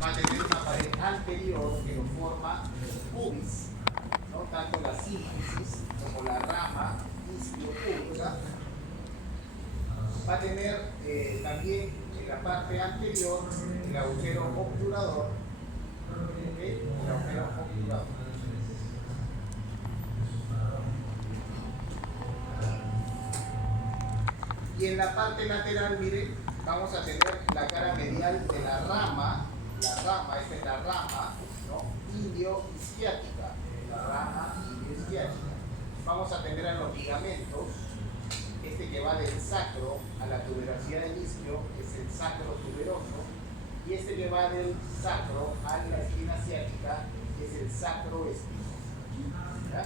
va a tener una pared anterior que lo forma el pubis, ¿no? Tanto la sínfisis como la rama isquiopúbica. Va a tener también en la parte anterior el agujero obturador, ¿okay? El agujero obturador. Y en la parte lateral, miren, vamos a tener la cara medial de la rama, esta es la rama, ¿no? Ilio-isquiática, la rama ilio-isquiática. Vamos a tener a los ligamentos, este que va del sacro a la tuberosidad del isquio es el sacro tuberoso, y este que va del sacro a la esquina ciática es el sacro espinoso. ¿Ya?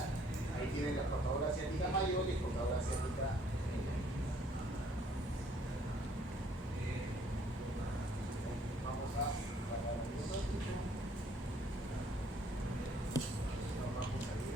Ahí tienen la cortadura ciática mayor y cortadura ciática menor. Vamos a apagar un ratito. Nos vamos a ir.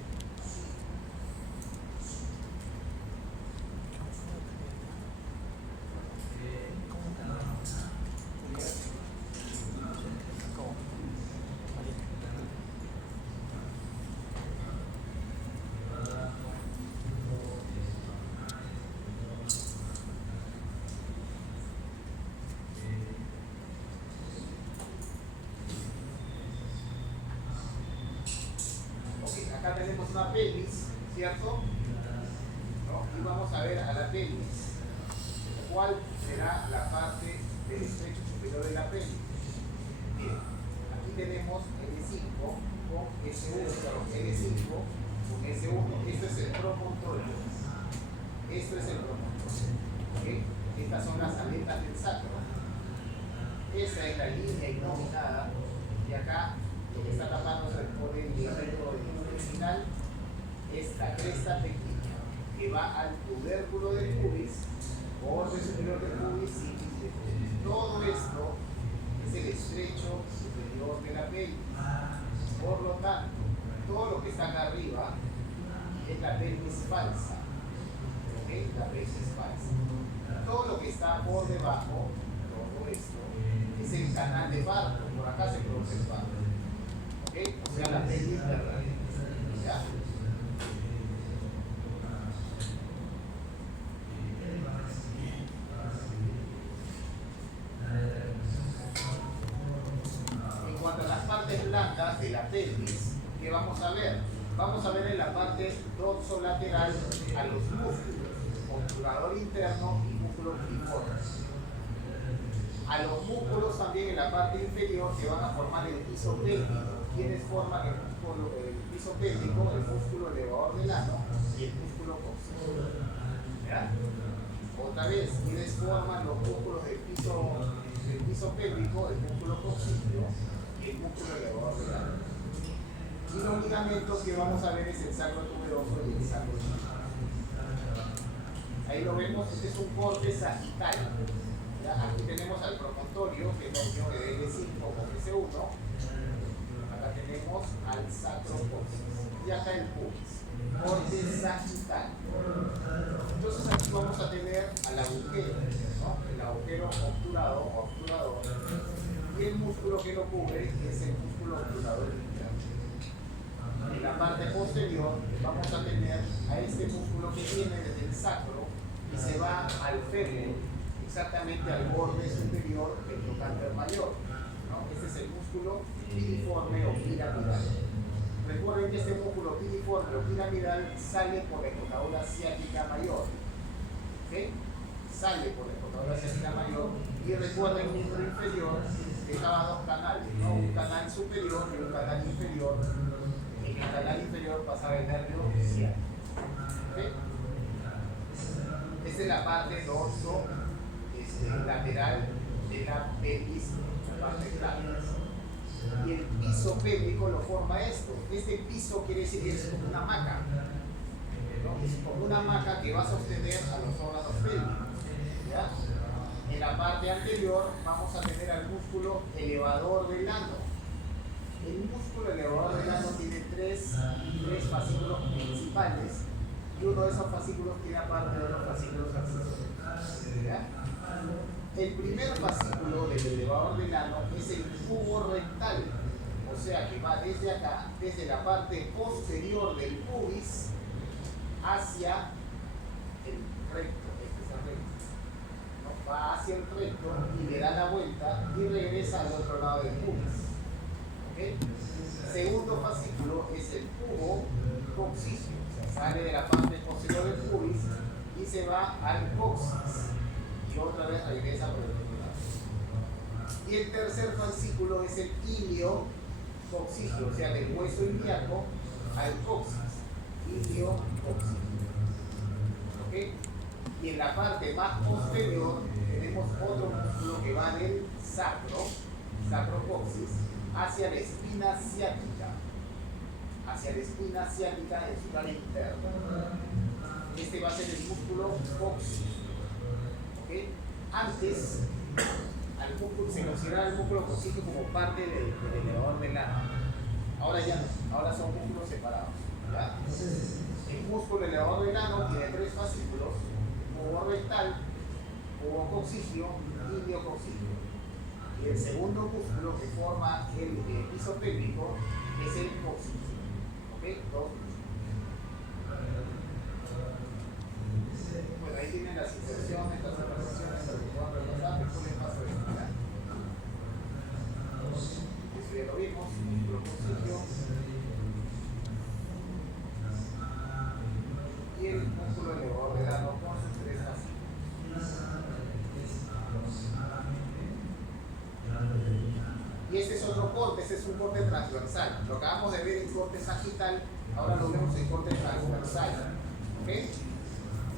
Acá tenemos una pelvis, ¿cierto? ¿No? Y vamos a ver a la pelvis. ¿Cuál será la parte del estrecho superior de la pelvis? Bien, aquí tenemos L5 con S1, L5 con S1. Esto es el promontorio. Esto es el promontorio. ¿Okay? Estas son las aletas del sacro. Esta es la línea innominada. Y acá lo que está tapando se pone el ligamento intestinal, es la cresta pequeña que va al tubérculo del pubis, borde superior del pubis, sínfisis del pubis. Todo esto es el estrecho superior de la pelvis. Por lo tanto, todo lo que está acá arriba es la pelvis falsa. ¿Okay? La pelvis falsa. Todo lo que está por debajo, todo esto, es el canal de Barton. Por acá se produce el Barton. ¿Okay? O sea, la pelvis verdadera. ¿Ya? En cuanto a las partes blandas de la pelvis, ¿qué vamos a ver? Vamos a ver en la parte dorsolateral a los músculos, obturador interno y músculo piriforme. A los músculos también en la parte inferior que van a formar el piso pélvico. ¿Quiénes forman el piso pélvico? El músculo elevador del ano y el músculo coxígeno. ¿Ya? Otra vez, ¿quiénes forman los músculos del piso pélvico? El músculo coxígeno y el músculo elevador del ano. Y los ligamentos que vamos a ver es el sacro tuberoso y el sacro espinoso. Ahí lo vemos, este es un corte sagital. Aquí tenemos al promontorio, que es la unión de L5 con S1. Acá tenemos al sacrocoxis. Y acá el pubis. Corte sagital. Entonces aquí vamos a tener al agujero, ¿no? El agujero obturador. Y el músculo que lo cubre es el músculo obturador interno. En la parte posterior vamos a tener a este músculo que viene desde el sacro y se va al fémur, exactamente al borde superior del trocánter mayor, ¿no? Este es el músculo piriforme o piramidal. Recuerden que este músculo piriforme o piramidal sale por la escotadura ciática mayor. ¿Okay? Sale por la escotadura ciática mayor y recuerden que el miembro inferior dejaba dos canales, ¿no? Un canal superior y un canal inferior. En el canal inferior pasaba el nervio ciático. ¿Okay? Esta es la parte dorso lateral de la pelvis, la parte grande. Y el piso pélvico lo forma esto. Este piso quiere decir que es como una hamaca, ¿no? Es como una hamaca que va a sostener a los órganos pélvicos. ¿Ya? En la parte anterior vamos a tener al músculo elevador del ano. El músculo elevador del ano tiene tres fascículos principales y uno de esos fascículos tiene aparte de los fascículos accesorios. ¿Ya? El primer fascículo del elevador del ano es el cubo rectal, o sea que va desde acá, desde la parte posterior del pubis hacia el recto, este es el recto, ¿no? Va hacia el recto y le da la vuelta y regresa al otro lado del pubis. ¿Okay? Segundo fascículo es el cubo coccicio, o sea, sale de la parte posterior del pubis y se va al coxis y otra vez regresa por el otro lado. Y el tercer fascículo es el ilio coccicio, o sea, del hueso ilíaco al coxis, ilio coccicio. ¿Okay? Y en la parte más posterior tenemos otro músculo que va del sacrocoxis, hacia la espina ciática, en su área interna. Este va a ser el músculo coxis. ¿Okay? Antes, al músculo, se consideraba el músculo coxis como parte del elevador del ano. Ahora ya no, ahora son músculos separados. ¿Ya? El músculo elevador del ano tiene tres fascículos: cubo rectal, cubo coccicio y ilio coccicio. Y el segundo músculo que forma el piso pélvico es el coccicio. ¿Ok? Dos músculos. Bueno, ahí tienen las inserciones, las reparaciones, las que puedan repasar. Después les paso esto, ¿ya? Eso ya lo vimos, músculo coccicio. Y el músculo elevador del ano con sus tres fascículos. Y este es otro corte, este es un corte transversal. Lo acabamos de ver en corte sagital, ahora lo vemos en corte transversal. ¿Ok?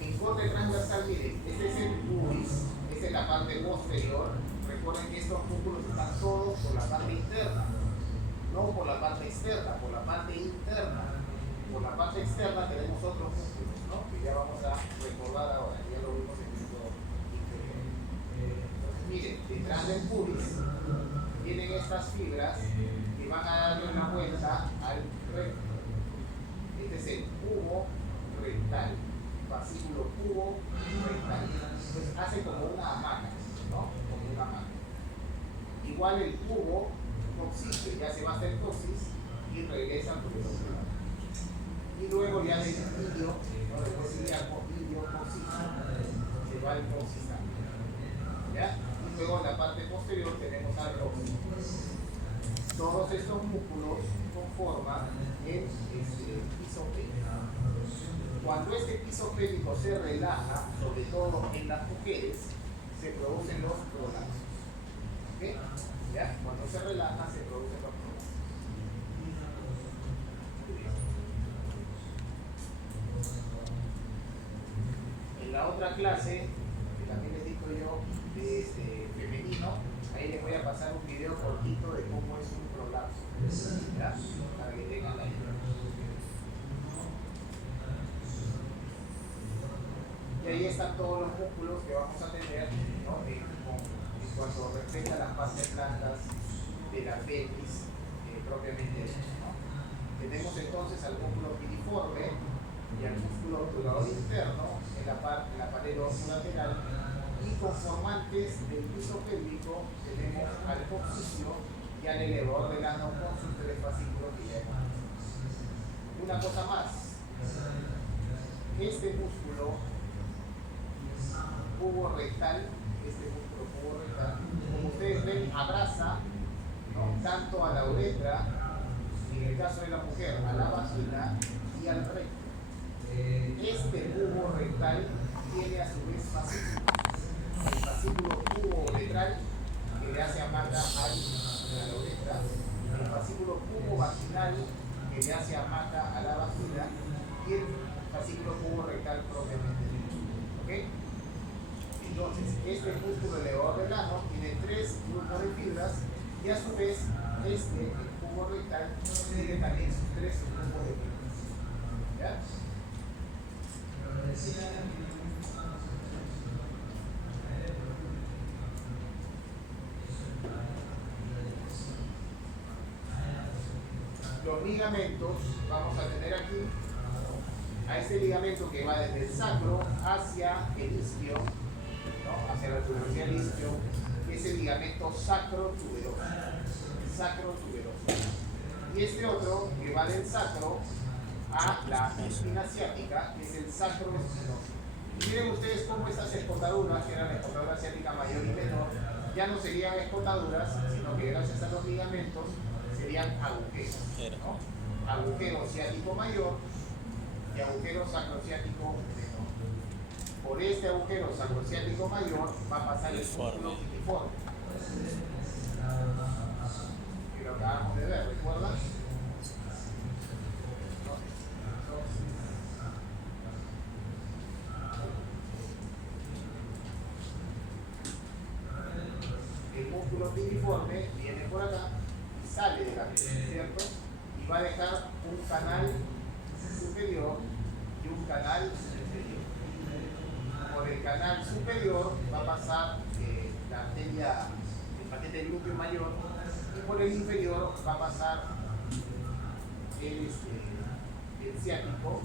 En corte transversal, miren, este es el pubis, esta es la parte posterior. Recuerden que estos músculos están todos por la parte interna, no por la parte externa, por la parte interna. Por la parte externa tenemos otros músculos, ¿no? Que ya vamos a recordar ahora, ya lo vimos en el interior. Entonces, miren, detrás del pubis tienen estas fibras que van a darle una vuelta al recto. Este es el cubo rectal, fascículo cubo rectal. Entonces hace como una hamaca, ¿no? Como una hamaca. Igual el cubo coccicio ya se va hasta el coxis y regresa por el otro lado. Y luego ya del ilio, ¿no? Después ilio coccicio, se va al coxis también. ¿Ya? Luego en la parte posterior tenemos al coxis. Todos estos músculos conforman el piso pélvico. Cuando este piso pélvico se relaja, sobre todo en las mujeres, se producen los prolapsos. ¿Okay? ¿Ya? Cuando se relaja, se producen los prolapsos. En la otra clase, que también les digo yo, de femenino, ahí les voy a pasar un video cortito de cómo es un prolapso, ¿ya? Para que tengan la idea. Y ahí están todos los músculos que vamos a tener, ¿no? En cuanto respecta a las partes blancas de la pelvis propiamente, ¿no? Tenemos entonces al músculo piriforme y al músculo obturador interno en la pared lateral, y conformantes del piso pélvico tenemos al coccicio y al elevador del ano con sus tres fascículos que ya hemos visto. Una cosa más, este músculo cubo rectal, como ustedes ven, abraza, ¿no? Tanto a la uretra, en el caso de la mujer, a la vagina y al recto. Este cubo rectal tiene a su vez fascículos. El fascículo cubo uretral, que le hace hamaca a la uretra, el fascículo cubo vaginal, que le hace hamaca a la vagina, y el fascículo cubo rectal propiamente dicho. ¿Okay? Entonces, este músculo elevador del ano tiene tres grupos de fibras, y a su vez, el cubo rectal, tiene también sus tres grupos de fibras. ¿Ya? Los ligamentos, vamos a tener aquí a este ligamento que va desde el sacro hacia el isquio, ¿no? Hacia la tuberosidad del isquio, que es el ligamento sacrotuberoso. sacro tuberoso. Y este otro que va del sacro a la espina ciática, que es el sacro espinoso. Y miren ustedes cómo estas escotaduras, que eran la escotadura ciática mayor y menor, ya no serían escotaduras, sino que gracias a los ligamentos serían agujeros, ¿no? Agujero ciático mayor y agujero sacrociático menor. Por este agujero sacrociático mayor va a pasar el músculo piriforme, que lo acabamos de ver, ¿recuerdan? El músculo piriforme viene por acá y sale de la piel, ¿cierto? Y va a dejar un canal superior y un canal inferior. Por el canal superior va a pasar la arteria, el paquete glúteo mayor, y por el inferior va a pasar el ciático.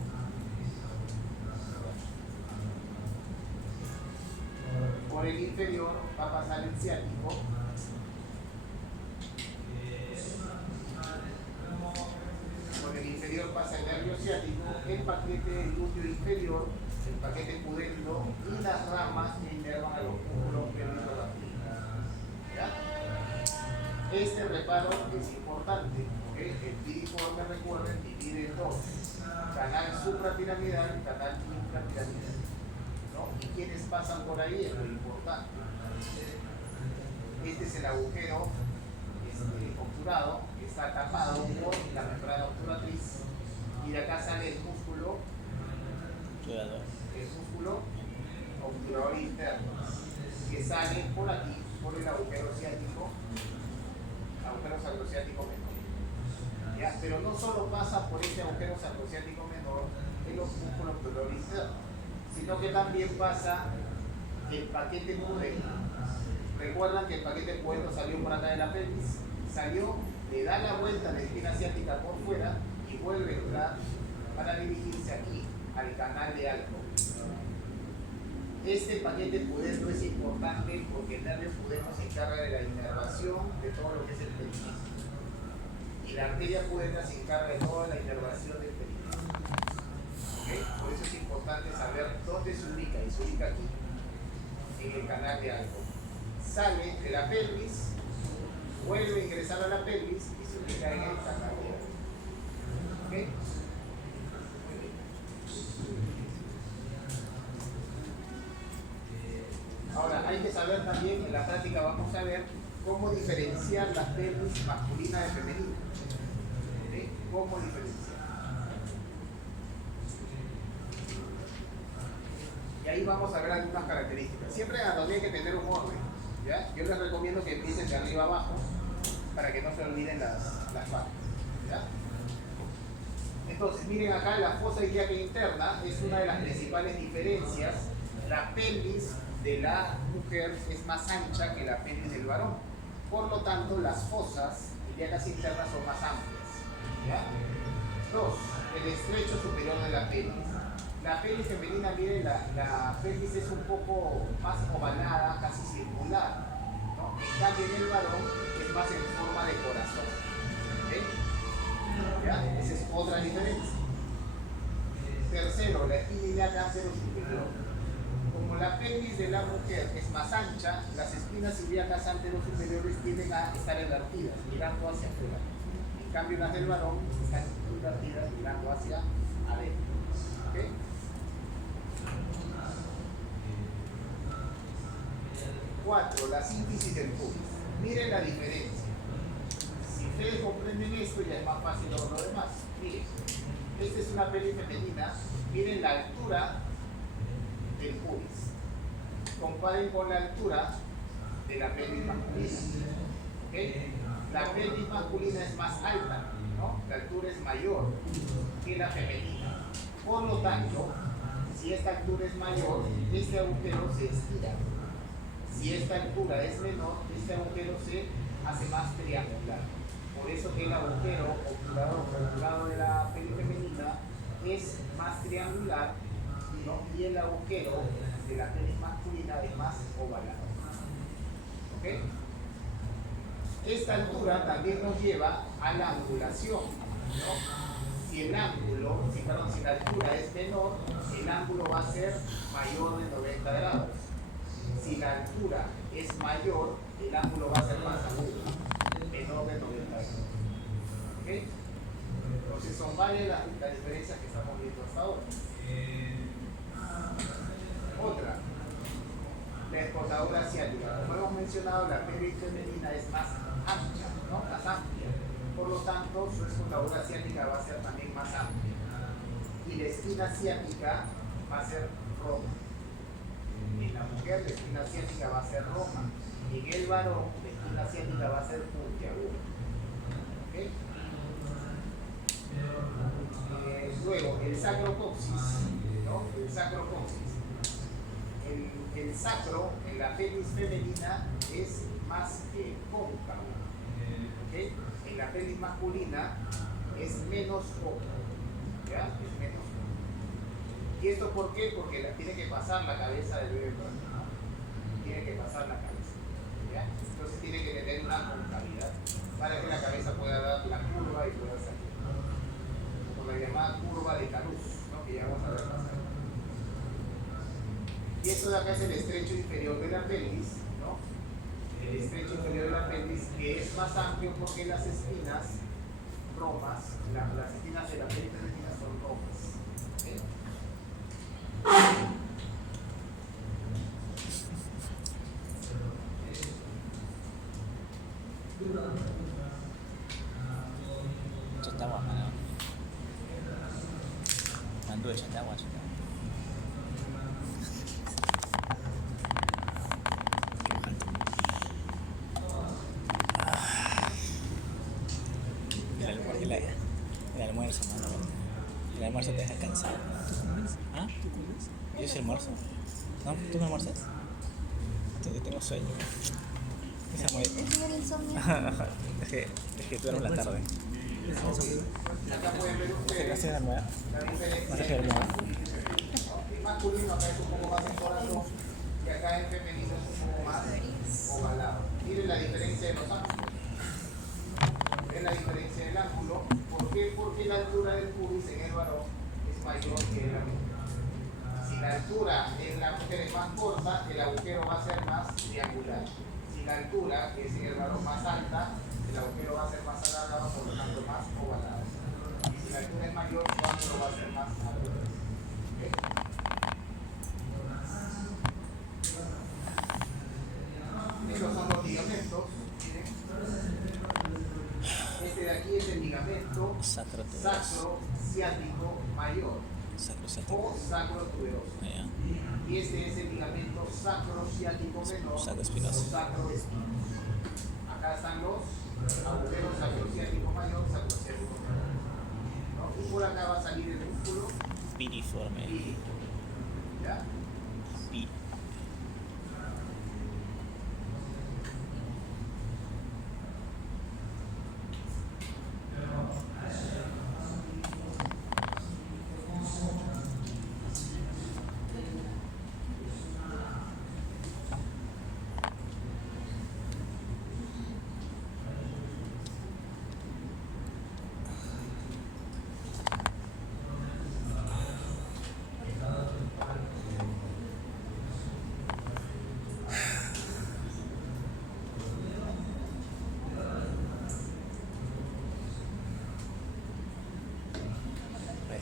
Por el inferior va a pasar el ciático. Por el inferior pasa el nervio ciático, el paquete glúteo inferior, el paquete pudendo y las ramas que inervan a los músculos pelvicofaciales. Este reparo es importante, porque el piriforme, recuerden, divide en dos: canal suprapiramidal y canal infrapiramidal. ¿No? Y quienes pasan por ahí es lo importante. Este es el agujero obturado, que está tapado por la membrana obturatriz, y de acá sale el músculo obturador interno, que sale por aquí, por el agujero ciático, agujero sacrociático menor. ¿Ya? Pero no solo pasa por este agujero sacrociático menor en los músculos obturador interno, sino que también pasa el paquete pudendo. Recuerdan que el paquete pudendo salió por acá de la pelvis, salió, le da la vuelta a la espina ciática por fuera y vuelve a entrar para dirigirse aquí, al canal de Alco. Este paquete pudendo es importante porque el nervio pudendo se encarga de la inervación de todo lo que es el periné. Y la arteria pudenda se encarga de toda la inervación del periné. ¿Okay? Por eso es importante saber dónde se ubica, y se ubica aquí, en el canal de Alco. Sale de la pelvis, vuelve a ingresar a la pelvis y se ubica en el canal de Alco. ¿Okay? Muy bien. Ahora, hay que saber también, en la práctica vamos a ver cómo diferenciar las pelvis masculina de femenina. ¿Okay? ¿Cómo diferenciar? Y ahí vamos a ver algunas características. Siempre en anatomía hay que tener un orden, ¿ya? Yo les recomiendo que empiecen de arriba abajo para que no se olviden las partes, ¿ya? Entonces, miren acá, la fosa ilíaca interna es una de las principales diferencias. La pelvis de la mujer es más ancha que la pelvis del varón. Por lo tanto, las fosas ilíacas internas son más amplias, ¿ya? 2. El estrecho superior de la pelvis. La pelvis femenina, miren, la pelvis es un poco más ovalada, casi circular, ¿no? En cambio, en el varón es más en forma de corazón. ¿Okay? ¿Ya? Esa es otra diferencia. Tercero, la espina ilíaca anterosuperior. Como la pelvis de la mujer es más ancha, las espinas ilíacas anterosuperiores tienden a estar invertidas, mirando hacia afuera. En cambio, las del varón están invertidas, mirando hacia adentro. ¿Okay? 4. La síntesis del pubis. Miren la diferencia. Si ustedes comprenden esto, ya es más fácil lo demás. Miren, esta es una pelvis femenina. Miren la altura del pubis. Comparen con la altura de la pelvis masculina. ¿Okay? La pelvis masculina es más alta, ¿no? La altura es mayor que la femenina. Por lo tanto, si esta altura es mayor, este agujero se estira. Si esta altura es menor, este agujero se hace más triangular. Por eso que el agujero obturado de la pelvis femenina es más triangular, ¿no? Y el agujero de la pelvis masculina es más ovalado. ¿Ok? Esta altura también nos lleva a la angulación, ¿no? Si la altura es menor, el ángulo va a ser mayor de 90 grados. Si la altura es mayor, el ángulo va a ser más agudo, menor de 90 grados. ¿Okay? Entonces son varias las diferencias que estamos viendo hasta ahora. Otra, la exportadora asiática. Como hemos mencionado, la pelvis femenina es más amplia, ¿no? Más amplia. Por lo tanto, su exportadora asiática va a ser también más amplia. Y la esquina asiática va a ser roma. En la mujer, la esquina asiática va a ser roma. En el varón, la esquina asiática va a ser puntiaguda. ¿Okay? Luego, el sacrocoxis, ¿no? El sacrocoxis. El sacro en la pelvis femenina es más cóncavo. ¿Okay? En la pelvis masculina es menos cóncavo. ¿Ya? Es menos cóncavo. ¿Y esto por qué? Porque tiene que pasar la cabeza del bebé, ¿no? Tiene que pasar la cabeza. ¿Ya? Entonces tiene que tener una concavidad para que la cabeza pueda dar la curva y pueda salir. Con la llamada curva de Carus, ¿no? Que ya vamos a ver más adelante. Y esto de acá es el estrecho inferior de la pelvis, ¿no? El estrecho inferior de la pelvis, que es más amplio porque las espinas romas, las espinas de la pelvis femenina son romas. ¿Okay? El almuerzo, mano. El almuerzo te deja cansado. ¿Tú comes? ¿Ah? ¿Tú comes? Yo sí almuerzo. ¿No? ¿Tú no almuerzas? Yo tengo sueño. Esa muy... El señor insomnio. es que duermo en la tarde. Acá pueden ver ustedes ¿Qué hace la nueva? la diferencia. ¿No se nueva? En masculino acá es un poco más encorado y acá en femenino es un poco más ovalado. Miren la diferencia de los ángulos. Ven la diferencia del ángulo. ¿Por qué? Porque la altura del pubis en el varón es mayor que en la mujer. Si la altura en la mujer es más corta, el agujero va a ser más triangular. Si la altura es en el varón más alta, el agujero va a ser más alargado, por lo tanto más ovalado. Y si la altura es mayor, su ángulo va a ser más alargado. Estos son los ligamentos. Miren. Este de aquí es el ligamento sacrociático mayor o sacrotuberoso. Y este es el ligamento sacrociático menor o sacroespinoso. Acá están los agujeros sacrociático mayor, sacrociático menor. ¿No? Y por acá va a salir el músculo piriforme. ¿Ya?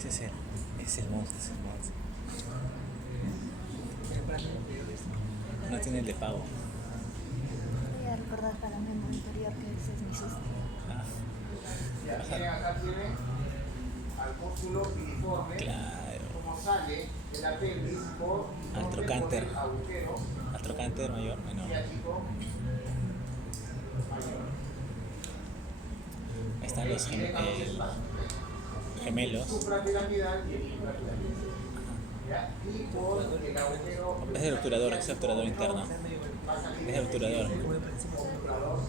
Es el monstruo. No tiene el de pavo. Voy a recordar para el miembro inferior que ese es mi susto. Ya tienen, acá tienen al músculo piriforme, Claro. como sale de la pelvis por Al trocánter. el agujero Al trocánter mayor, menor. ciático mayor. Ahí están los gemelos. Suprapiramidal y el infrapiramidal. ¿Ya? Y por el agujero. Es el obturador, es el obturador interno. Es el obturador. Obturador.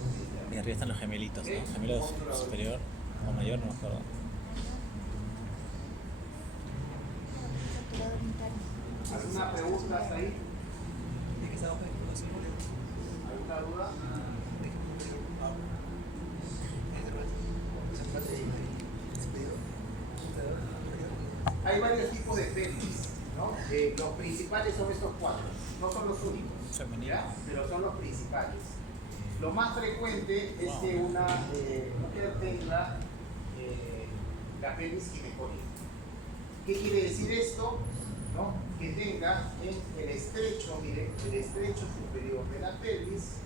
Y arriba están los gemelitos, ¿no? Gemelos superior o mayor, no me acuerdo. Obturador interno. ¿Alguna pregunta hasta ahí? ¿Alguna duda? hay varios tipos de pelvis, ¿no? Los principales son estos cuatro, no son los únicos, ¿ya? Pero son los principales. Lo más frecuente es que una mujer tenga la pelvis ginecónica. ¿Qué quiere decir esto? ¿No? Que tenga en el estrecho, miren, el estrecho superior de la pelvis,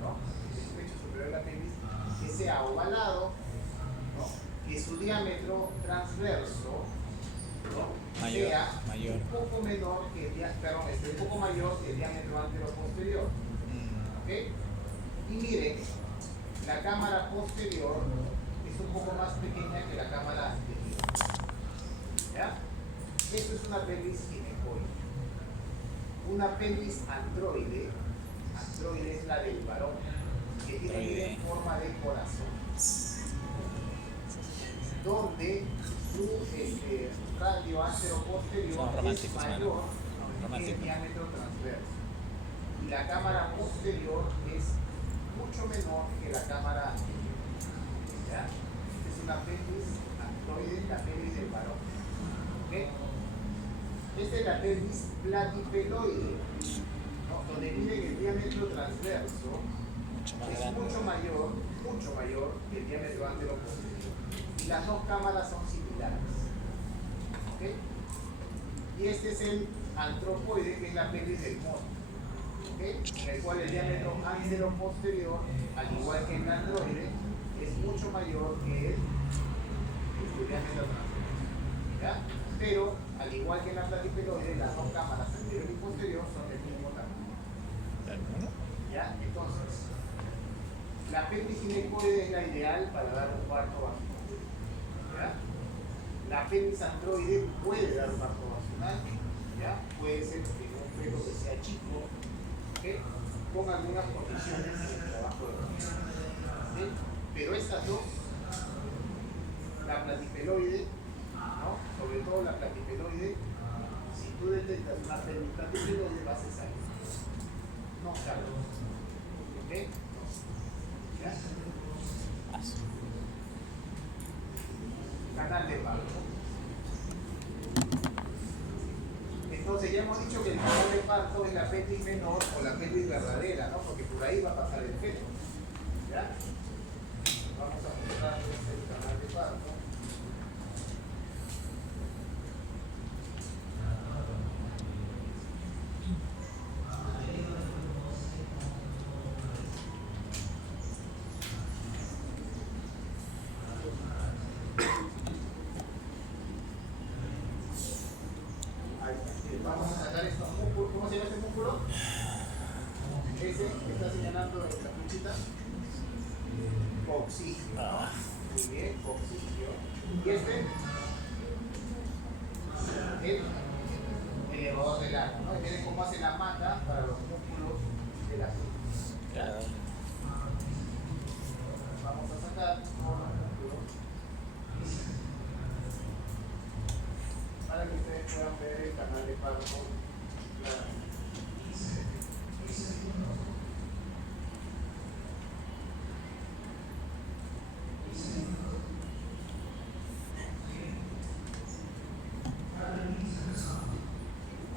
¿no? El estrecho superior de la pelvis, que sea ovalado, ¿no? Que su diámetro transverso, ¿no? Mayor, sea mayor. un poco menor que un poco mayor que el diámetro antero-posterior. ¿Ok? Y miren, la cámara posterior es un poco más pequeña que la cámara anterior. ¿Ya? Esto es una pelvis ginecoide. Una pelvis androide, androide es la del varón, que tiene forma de corazón, donde su radio antero-posterior es mayor que el diámetro transverso. Y la cámara posterior es mucho menor que la cámara anterior. ¿Ya? Esta es una pelvis androide, la pelvis del varón. ¿Okay? Esta es la pelvis platipeloide, ¿no? Donde miren el diámetro transverso es mucho mayor que el diámetro antero-posterior. Y las dos cámaras son similares. ¿Okay? Y este es el antropoide, que es la pelvis del mono, ¿okay? En el cual el diámetro antero-posterior, al igual que el androide, es mucho mayor que el diámetro transverso. ¿Ya? Pero, al igual que en la platipeloide, las dos cámaras anterior y posterior son del mismo tamaño. ¿Ya? Entonces, la pelvis ginecoide es la ideal para dar un parto vaginal. ¿Ya? La pelvis androide puede dar un parto vaginal, ¿ya? Puede ser que un feto que sea chico, ¿okay? Con algunas condiciones en el trabajo de la mujer. ¿Okay? Pero estas dos, la platipeloide, ¿no? Sobre todo la platipeloide, si tú detectas una pelvis platipeloide vas a salir. No sale. ¿Ok? ¿Ya? Canal de parto. Entonces ya hemos dicho que el canal de parto es la pelvis menor o la pelvis verdadera, ¿no? Porque por ahí va a pasar el feto. ¿Ya? Vamos a mostrarles el canal de parto. Vamos a sacar estos músculos. ¿Cómo se llama este músculo? Ese que está señalando en la flechita. Coxigio. Muy bien, coxigio. Y este, el elevador del ano, ¿no? Y miren cómo hace la manga para los músculos de la flechita. Vamos a sacar los músculos para que ustedes puedan ver el canal de parto claramente.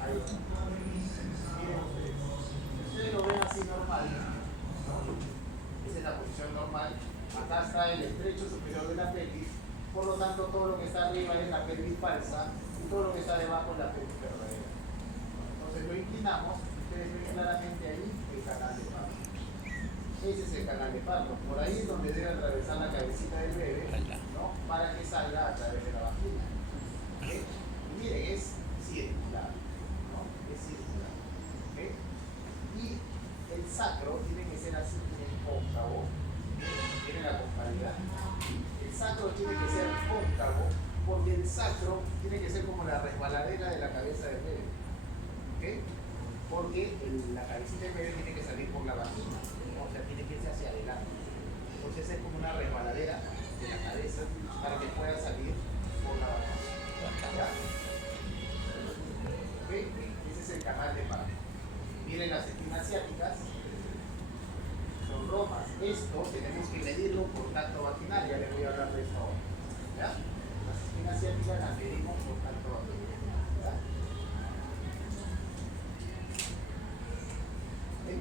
Ahí está. Miren ustedes. Ustedes lo ven así normal, ¿no? Esa es la posición normal. Acá está el estrecho superior de la pelvis. Por lo tanto, todo lo que está arriba es la pelvis falsa y todo lo que está debajo es la pelvis verdadera. Entonces lo inclinamos y ustedes ven claramente ahí el canal de parto. Ese es el canal de parto. Por ahí es donde debe atravesar la cabecita del bebé, ¿no? Para que salga a través de la vagina. ¿Okay? Y miren, es circular, ¿no? Es circular. ¿Okay? Y el sacro tiene que ser así, tiene cóncavo. Tiene la concavidad. El sacro tiene que ser cóncavo porque el sacro tiene que ser como la resbaladera de la cabeza del bebé. ¿Okay? Porque la cabecita del bebé tiene que salir por la vagina, ¿no? O sea, tiene que irse hacia adelante. Entonces es como una resbaladera de la cabeza para que pueda salir por la vagina. ¿Ya? ¿Okay? Ese es el canal de parto. Miren las esquinas ciáticas. Son romas. Esto tenemos que medirlo por tacto vaginal. Ya les voy a hablar de esto ahora. ¿Ya? Las esquinas ciáticas las medimos por tacto vaginal.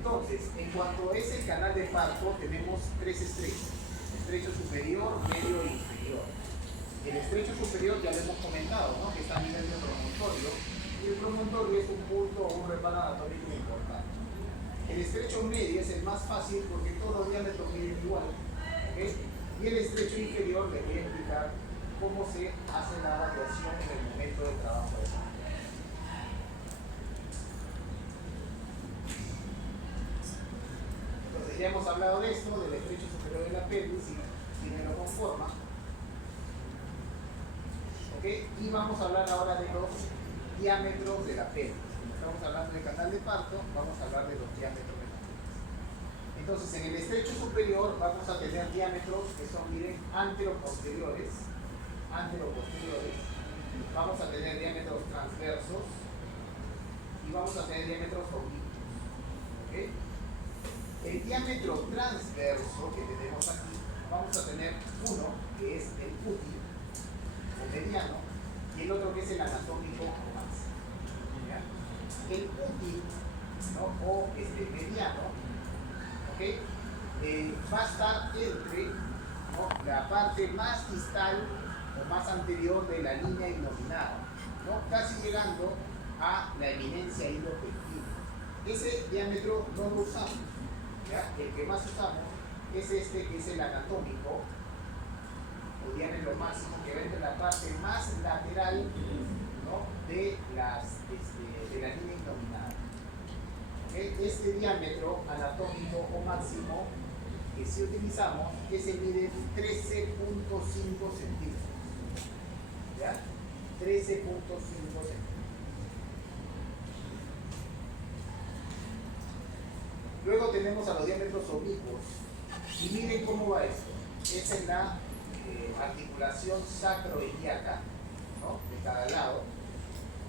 Entonces, en cuanto es el canal de parto, tenemos tres estrechos: estrecho superior, medio e inferior. El estrecho superior ya lo hemos comentado, ¿no? Que está a nivel de promontorio, y el promontorio es un punto o un reparo anatómico importante. El estrecho medio es el más fácil porque todos los diámetros miden igual, ¿okay? Y el estrecho inferior les voy a explicar cómo se hace la variación en el momento de trabajo de parto. Entonces ya hemos hablado de esto, del estrecho superior de la pelvis, si me lo conforma. ¿Okay? Y vamos a hablar ahora de los diámetros de la pelvis. Como estamos hablando del canal de parto, vamos a hablar de los diámetros de la pelvis. Entonces, en el estrecho superior vamos a tener diámetros que son, miren, anteroposteriores. Vamos a tener diámetros transversos y vamos a tener diámetros oblicuos. ¿Okay? El diámetro transverso que tenemos aquí, vamos a tener uno que es el útil o mediano y el otro que es el anatómico o máximo. El útil, ¿no? O mediano, ¿okay? Va a estar entre, ¿no?, la parte más distal o más anterior de la línea inominada, ¿no?, casi llegando a la eminencia ilopectina. Ese diámetro no lo usamos, ¿ya? El que más usamos es este, que es el anatómico o diámetro máximo, que va entre la parte más lateral, ¿no?, de la línea inominada. ¿Okay? Este diámetro anatómico o máximo que si utilizamos, ese mide 13.5 centímetros. ¿Ya? 13.5 centímetros. Luego tenemos a los diámetros oblicuos. Y miren cómo va esto. Esa es la articulación sacroiliaca, ¿no?, de cada lado.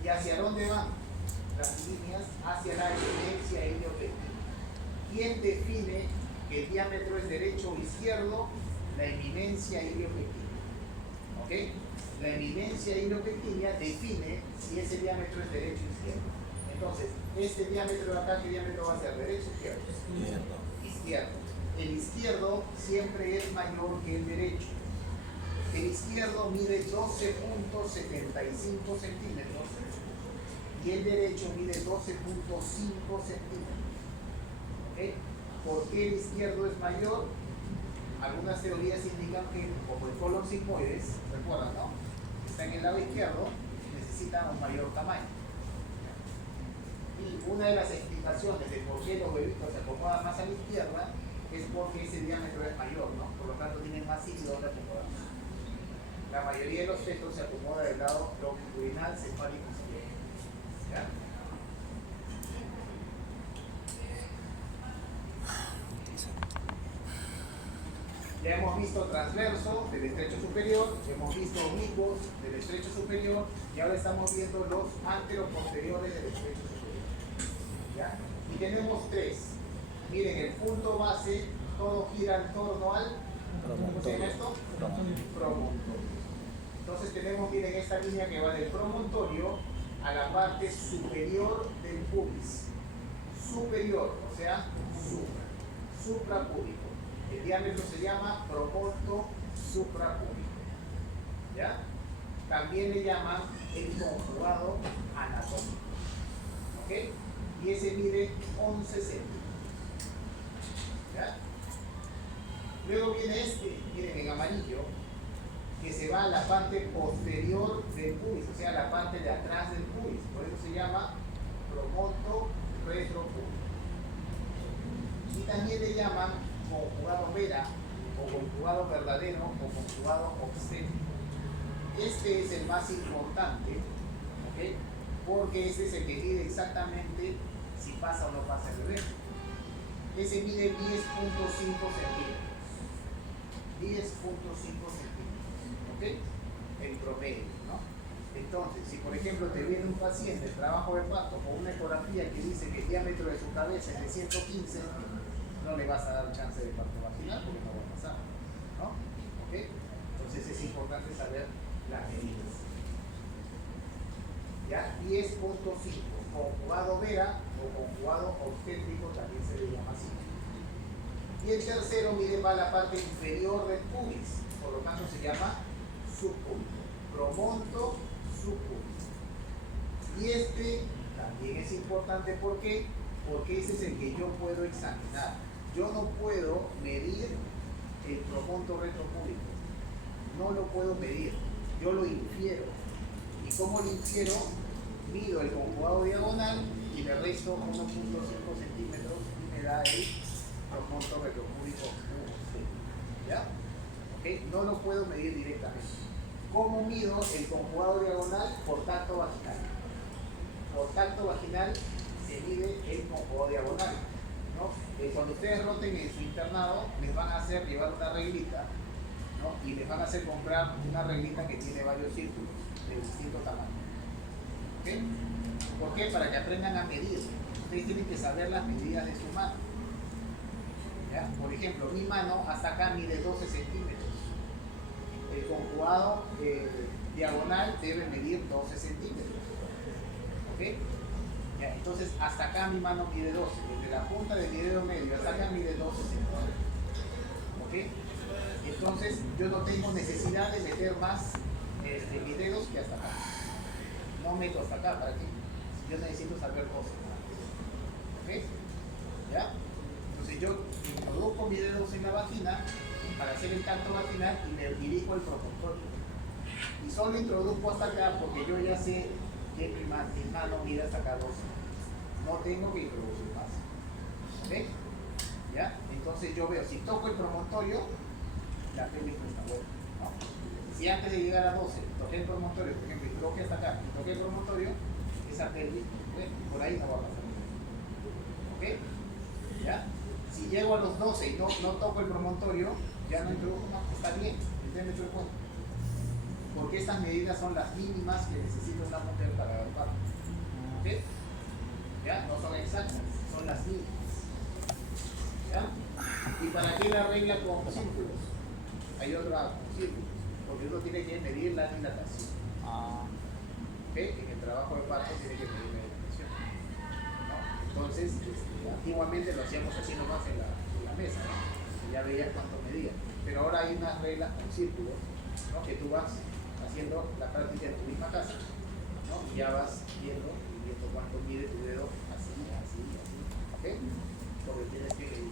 ¿Y hacia dónde van las líneas? Hacia la eminencia iliopectina. ¿Quién define que el diámetro es derecho o izquierdo? La eminencia iliopectina. ¿Ok? La eminencia iliopectina define si ese diámetro es derecho o izquierdo. Entonces, este diámetro de acá, ¿qué diámetro va a ser? ¿Derecho o izquierdo? Izquierdo. El izquierdo siempre es mayor que el derecho. El izquierdo mide 12.75 centímetros y el derecho mide 12.5 centímetros. ¿Okay? ¿Por qué el izquierdo es mayor? Algunas teorías indican que, como el colon sigmoides, recuerdan, ¿no?, está en el lado izquierdo, necesitan un mayor tamaño. Y una de las explicaciones de por qué los bebitos se acomodan más a la izquierda es porque ese diámetro es mayor, ¿no? Por lo tanto tienen más sitio donde acomodarse. La mayoría de los fetos se acomoda del lado longitudinal cefálico izquierdo. ¿Ya? Ya hemos visto transverso del estrecho superior, hemos visto oblicuos del estrecho superior y ahora estamos viendo los anteroposteriores del estrecho superior. ¿Ya? Y tenemos tres. Miren, el punto base, todo gira en torno al, ¿cómo se llama esto? Promontorio. Entonces tenemos, miren, esta línea que va del promontorio a la parte superior del pubis. Superior, o sea, suprapúbico. El diámetro se llama promonto suprapúbico. ¿Ya? También le llaman el conjugado anatómico. ¿Ok? Y ese mide 11 centímetros. ¿Ya? Luego viene este, miren, en amarillo, que se va a la parte posterior del pubis, o sea, la parte de atrás del pubis. Por eso se llama promonto retropúbico. Y también le llaman conjugado vera, o conjugado verdadero, o conjugado obstétrico. Este es el más importante, ¿ok?, porque este es el que mide exactamente si pasa o no pasa el bebé. Ese mide 10.5 centímetros. 10.5 centímetros, ¿ok?, en promedio, ¿no? Entonces, si por ejemplo te viene un paciente en trabajo de parto con una ecografía que dice que el diámetro de su cabeza es de 115, no le vas a dar chance de parto vaginal porque no va a pasar, ¿no? ¿Ok? Entonces es importante saber las medidas. ¿Ya? 10.5. conjugado vera o conjugado obstétrico, también se le llama así. Y el tercero mide para la parte inferior del pubis, por lo tanto se llama subpúbico, promonto subpúbico. Y este también es importante, ¿por qué? Porque ese es el que yo puedo examinar. Yo no puedo medir el promonto retropúbico, no lo puedo medir, yo lo infiero. ¿Y cómo lo infiero? Mido el conjugado diagonal y le resto 1.5 centímetros y me da el promonto retropúbico. ¿Ya? ¿Okay? No lo puedo medir directamente. ¿Cómo mido el conjugado diagonal? Por tacto vaginal. Por tacto vaginal se mide el conjugado diagonal, ¿no? Cuando ustedes roten en su internado, les van a hacer llevar una reglita, ¿no? Y les van a hacer comprar una reglita que tiene varios círculos de distinto tamaño. ¿Okay? ¿Por qué? Para que aprendan a medir. Ustedes tienen que saber las medidas de su mano. ¿Ya? Por ejemplo, mi mano hasta acá mide 12 centímetros. El conjugado diagonal debe medir 12 centímetros. ¿Ok? Ya, entonces, hasta acá mi mano mide 12. Desde la punta del mi dedo medio hasta acá mide 12 centímetros. ¿Ok? Entonces, yo no tengo necesidad de meter más mis dedos que hasta acá. No meto hasta acá, ¿para qué? Yo necesito saber cosas. ¿Ok? ¿Ya? Entonces, yo introduzco mis dedos en la vagina para hacer el tacto vaginal y me dirijo al promontorio. Y solo introduzco hasta acá porque yo ya sé que mi mano mide hasta acá 12. No tengo que introducir más. ¿Ok? ¿Ya? Entonces yo veo, si toco el promontorio, la pelvis no está buena, ¿no? Si antes de llegar a 12 toqué el promontorio, por ejemplo, y toqué hasta acá, y toqué el promontorio, esa pelvis, por ahí no va a pasar. ¿Ok? ¿Ya? Si llego a los 12 y no toco el promontorio, ya no introduzco más, está bien, ¿entiendes el punto? Porque estas medidas son las mínimas que necesita una mujer para dar parto. ¿Ok? ¿Ya? No son exactas, son las mínimas. ¿Ya? ¿Y para qué la regla con círculos? Hay otra con círculos, porque uno tiene que medir la dilatación. ¿Ok? En el trabajo de parto tiene que medir la dilatación, ¿no? Entonces, antiguamente lo hacíamos así nomás en la mesa, ¿no? Y ya veías cuánto medía. Pero ahora hay unas reglas con círculos, ¿no? Que tú vas haciendo la práctica en tu misma casa, ¿no? Y ya vas viendo cuánto mide tu dedo, así, ¿ok? Porque tienes que medir.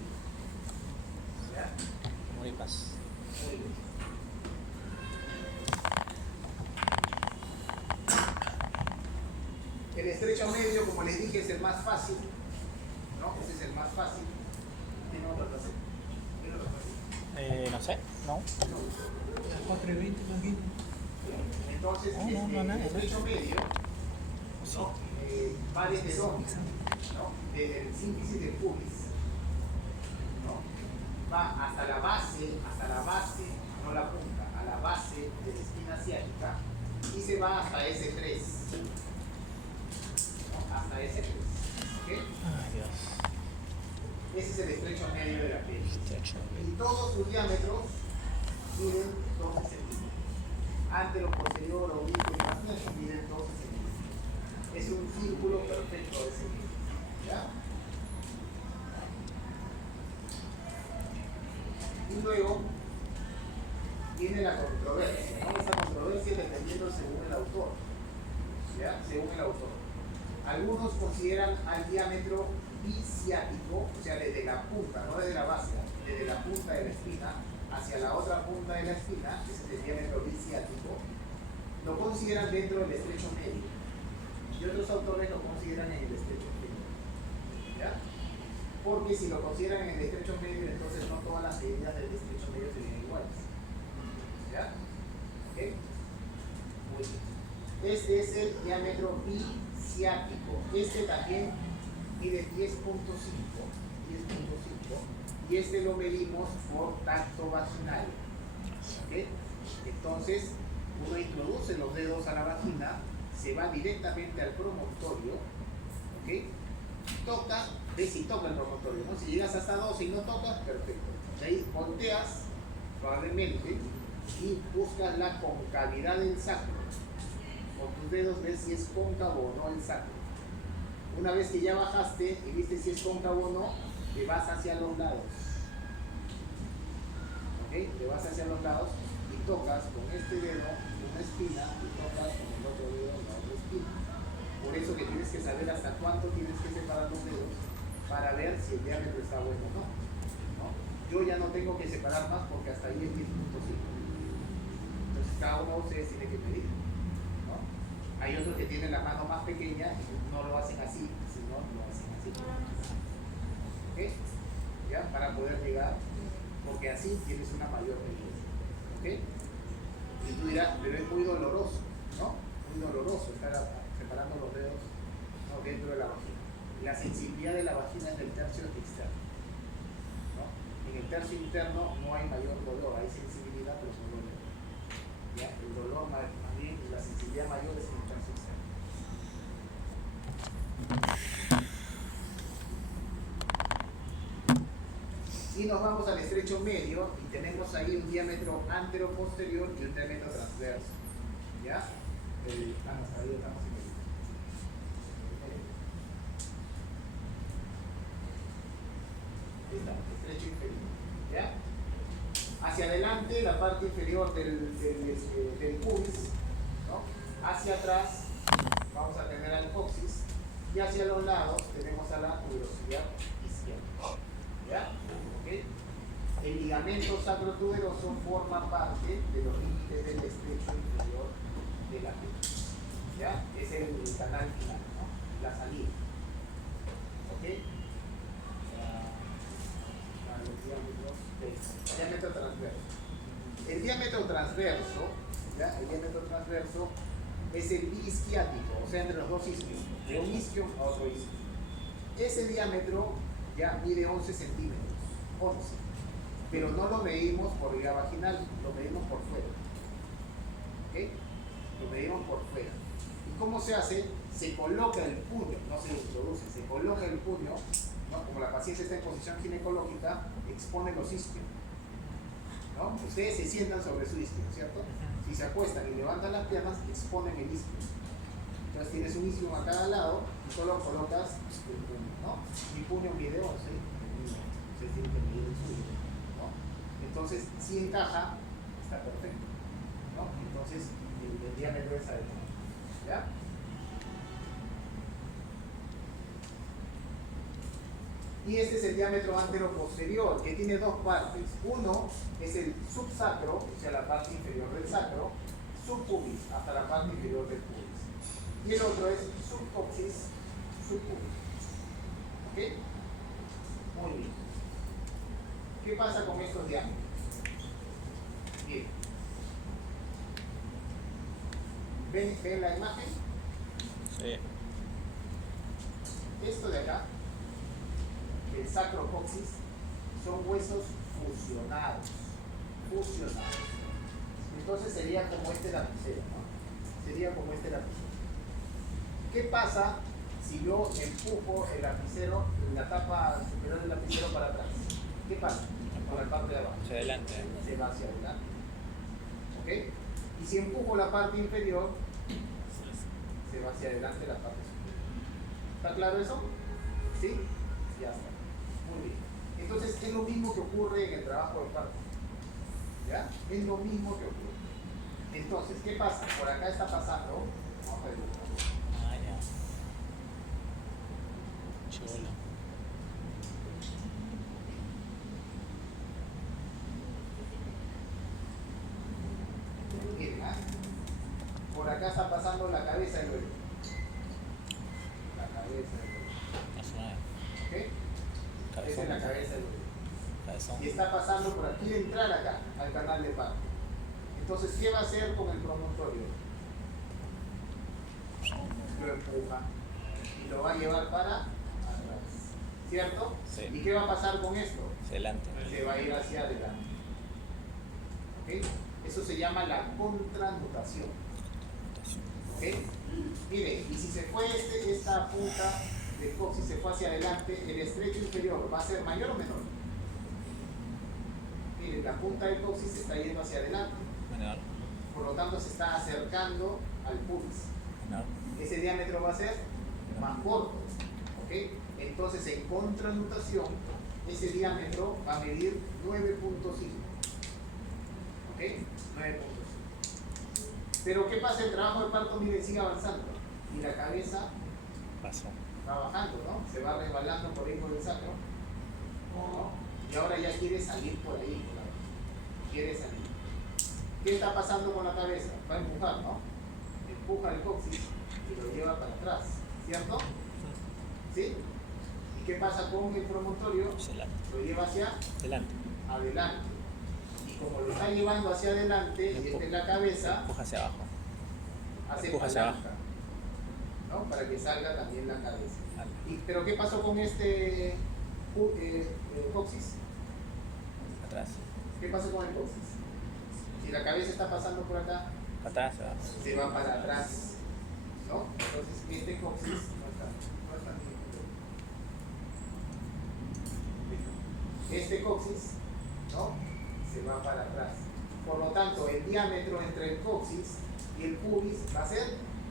¿Ya? Muy paz. Muy bien. El estrecho medio, como les dije, es el más fácil, ¿no? Ese es el más fácil. ¿Tiene otra clase? ¿Tiene otra clase? No sé, no. Las 4:20 más bien. Entonces, el estrecho medio, ¿no? Va desde dónde, ¿no? Desde el sínfisis del pubis, ¿no? Va hasta la base, no la punta, a la base de la espina ciática y se va hasta S3, ¿no? Hasta S3, ¿ok? Ay, Dios. Ese es el estrecho medio de la piel. Estrecho. Y todos sus diámetros miden 12 centímetros. Antero, posterior, oblicuo y más miden 12 centímetros. Es un círculo perfecto de centímetros. ¿Ya? Y luego viene la controversia, ¿no? Esta controversia dependiendo según el autor. ¿Ya? Según el autor. Algunos consideran al diámetro biciático, o sea, desde la punta, no desde la base, desde la punta de la espina hacia la otra punta de la espina, ese es el diámetro biciático, lo consideran dentro del estrecho medio. Y otros autores lo consideran en el estrecho medio. ¿Ya? Porque si lo consideran en el estrecho medio, entonces no todas las medidas del estrecho medio serían iguales. ¿Ya? ¿Ok? Muy bien. Este es el diámetro biciático. Este también mide 10.5 y este lo medimos por tacto vaginal. ¿Okay? Entonces uno introduce los dedos a la vagina, se va directamente al promontorio, ¿okay? Toca, ves si toca el promontorio, ¿no? Si llegas hasta 12 y no tocas, perfecto. De ahí volteas probablemente y buscas la concavidad del sacro. Con tus dedos ves si es cóncavo o no el sacro. Una vez que ya bajaste y viste si es cóncavo o no, te vas hacia los lados. ¿Ok? Te vas hacia los lados y tocas con este dedo una espina y tocas con el otro dedo la otra espina. Por eso que tienes que saber hasta cuánto tienes que separar los dedos para ver si el diámetro está bueno o no. ¿No? Yo ya no tengo que separar más porque hasta ahí es 10.5. Entonces cada uno de ustedes tiene que medir. ¿No? Hay otros que tienen la mano más pequeña y no lo hacen así, sino lo hacen así. ¿Ok? ¿Ya? Para poder llegar, porque así tienes una mayor medida. ¿Ok? Y tú dirás, pero es muy doloroso, ¿no? Muy doloroso estar separando los dedos, ¿no?, dentro de la vagina. La sensibilidad de la vagina es del tercio externo, ¿no? En el tercio interno no hay mayor dolor, hay sensibilidad, pero no dolor. ¿Ya? El dolor más bien, la sensibilidad mayor es en el tercio externo. Y nos vamos al estrecho medio y tenemos ahí un diámetro antero-posterior y un diámetro transverso. ¿Ya? Ahí estamos en el... Ahí está, estrecho inferior. ¿Ya? Hacia adelante la parte inferior del pubis, ¿no? Hacia atrás vamos a tener al coxis y hacia los lados tenemos a la tuberosidad izquierda. ¿Ya? ¿Okay? El ligamento sacrotuberoso forma parte de los límites del estrecho inferior de la piel. ¿Ya? Es el canal final, ¿no? La salida. ¿Ok? Los diámetros diámetro transverso. El diámetro transverso, ¿ya? El diámetro transverso es el biisquiático, o sea, entre los dos isquios, de un isquio a otro isquio. Ese diámetro ya mide 11 centímetros, 11, pero no lo medimos por vía vaginal, lo medimos por fuera. ¿Ok? Lo medimos por fuera. ¿Y cómo se hace? Se coloca el puño, no se introduce, se coloca el puño, ¿no? Como la paciente está en posición ginecológica, expone los isquios, ¿no? Ustedes se sientan sobre su isquio, ¿cierto? Si se acuestan y levantan las piernas, exponen el isquio. Entonces tienes un isquio a cada lado y solo colocas el puño, ¿no? Mi puño mide 11, ustedes tienen que medir el suyo, ¿no? Entonces, si encaja, está perfecto, ¿no? Entonces, el diámetro es adecuado, ¿ya? Y este es el diámetro antero-posterior, que tiene dos partes. Uno es el subsacro, o sea, la parte inferior del sacro, subpubis, hasta la parte inferior del pubis. Y el otro es subcoxis, subpubis. ¿Ok? Muy bien. ¿Qué pasa con estos diámetros? Bien. ¿Ven la imagen? Sí. Esto de acá, el sacrocoxis, son huesos fusionados. Entonces sería como este lapicero, ¿no? Sería como este lapicero. ¿Qué pasa si yo empujo el lapicero, la tapa superior del lapicero para atrás? ¿Qué pasa? Por la parte de abajo. Hacia adelante. Se va hacia adelante. ¿Ok? Y si empujo la parte inferior, se va hacia adelante la parte superior. ¿Está claro eso? ¿Sí? Ya está. Muy bien. Entonces es lo mismo que ocurre en el trabajo de parto. ¿Ya? Es lo mismo que ocurre. Entonces, ¿qué pasa? Por acá está pasando. Vamos a dibujar. Ah, ya. Chulo. Miren, ¿ah? Por acá está pasando la cabeza del bebé. La cabeza del bebé. Eso no es. ¿Ok? Esa es la cabeza del bebé. Cabezón. Y está pasando por aquí de entrar acá, al canal de parto. Entonces, ¿qué va a hacer con el promontorio? Lo empuja y lo va a llevar para atrás. ¿Cierto? Sí. ¿Y qué va a pasar con esto? Hacia adelante. Se va a ir hacia adelante. ¿Ok? Eso se llama la contranutación. ¿Ok? Mire, y si se fue esta punta del coxis, se fue hacia adelante, el estrecho inferior va a ser mayor o menor. Mire, la punta del coxis se está yendo hacia adelante. Menor. Por lo tanto, se está acercando al pubis. Menor. Ese diámetro va a ser más corto. ¿Ok? Entonces, en contranutación, ese diámetro va a medir 9.5. ¿Ok? 9.5. Pero, ¿qué pasa? El trabajo de parto, mire, sigue avanzando. Y la cabeza Pasó. va bajando, ¿no? Se va resbalando por ahí por el sacro, ¿no? Y ahora ya quiere salir por ahí, por ahí. Quiere salir. ¿Qué está pasando con la cabeza? Va a empujar, ¿no? Empuja el coxis y lo lleva para atrás, ¿cierto? ¿Sí? ¿Y qué pasa con el promontorio? Adelante. Lo lleva hacia Adelante. adelante. Y como lo está llevando hacia adelante y esta es la cabeza, Empuja hacia abajo. hace empuja hacia palanca, ¿no? Para que salga también la cabeza. Vale. ¿Pero qué pasó con este coxis? Atrás. ¿Qué pasó con el coxis? Si la cabeza está pasando por acá, Atrás. Abajo. se va para atrás, ¿no? Entonces este coxis no está bien. Este coxis, ¿no? Se va para atrás. Por lo tanto, el diámetro entre el coxis y el pubis va a ser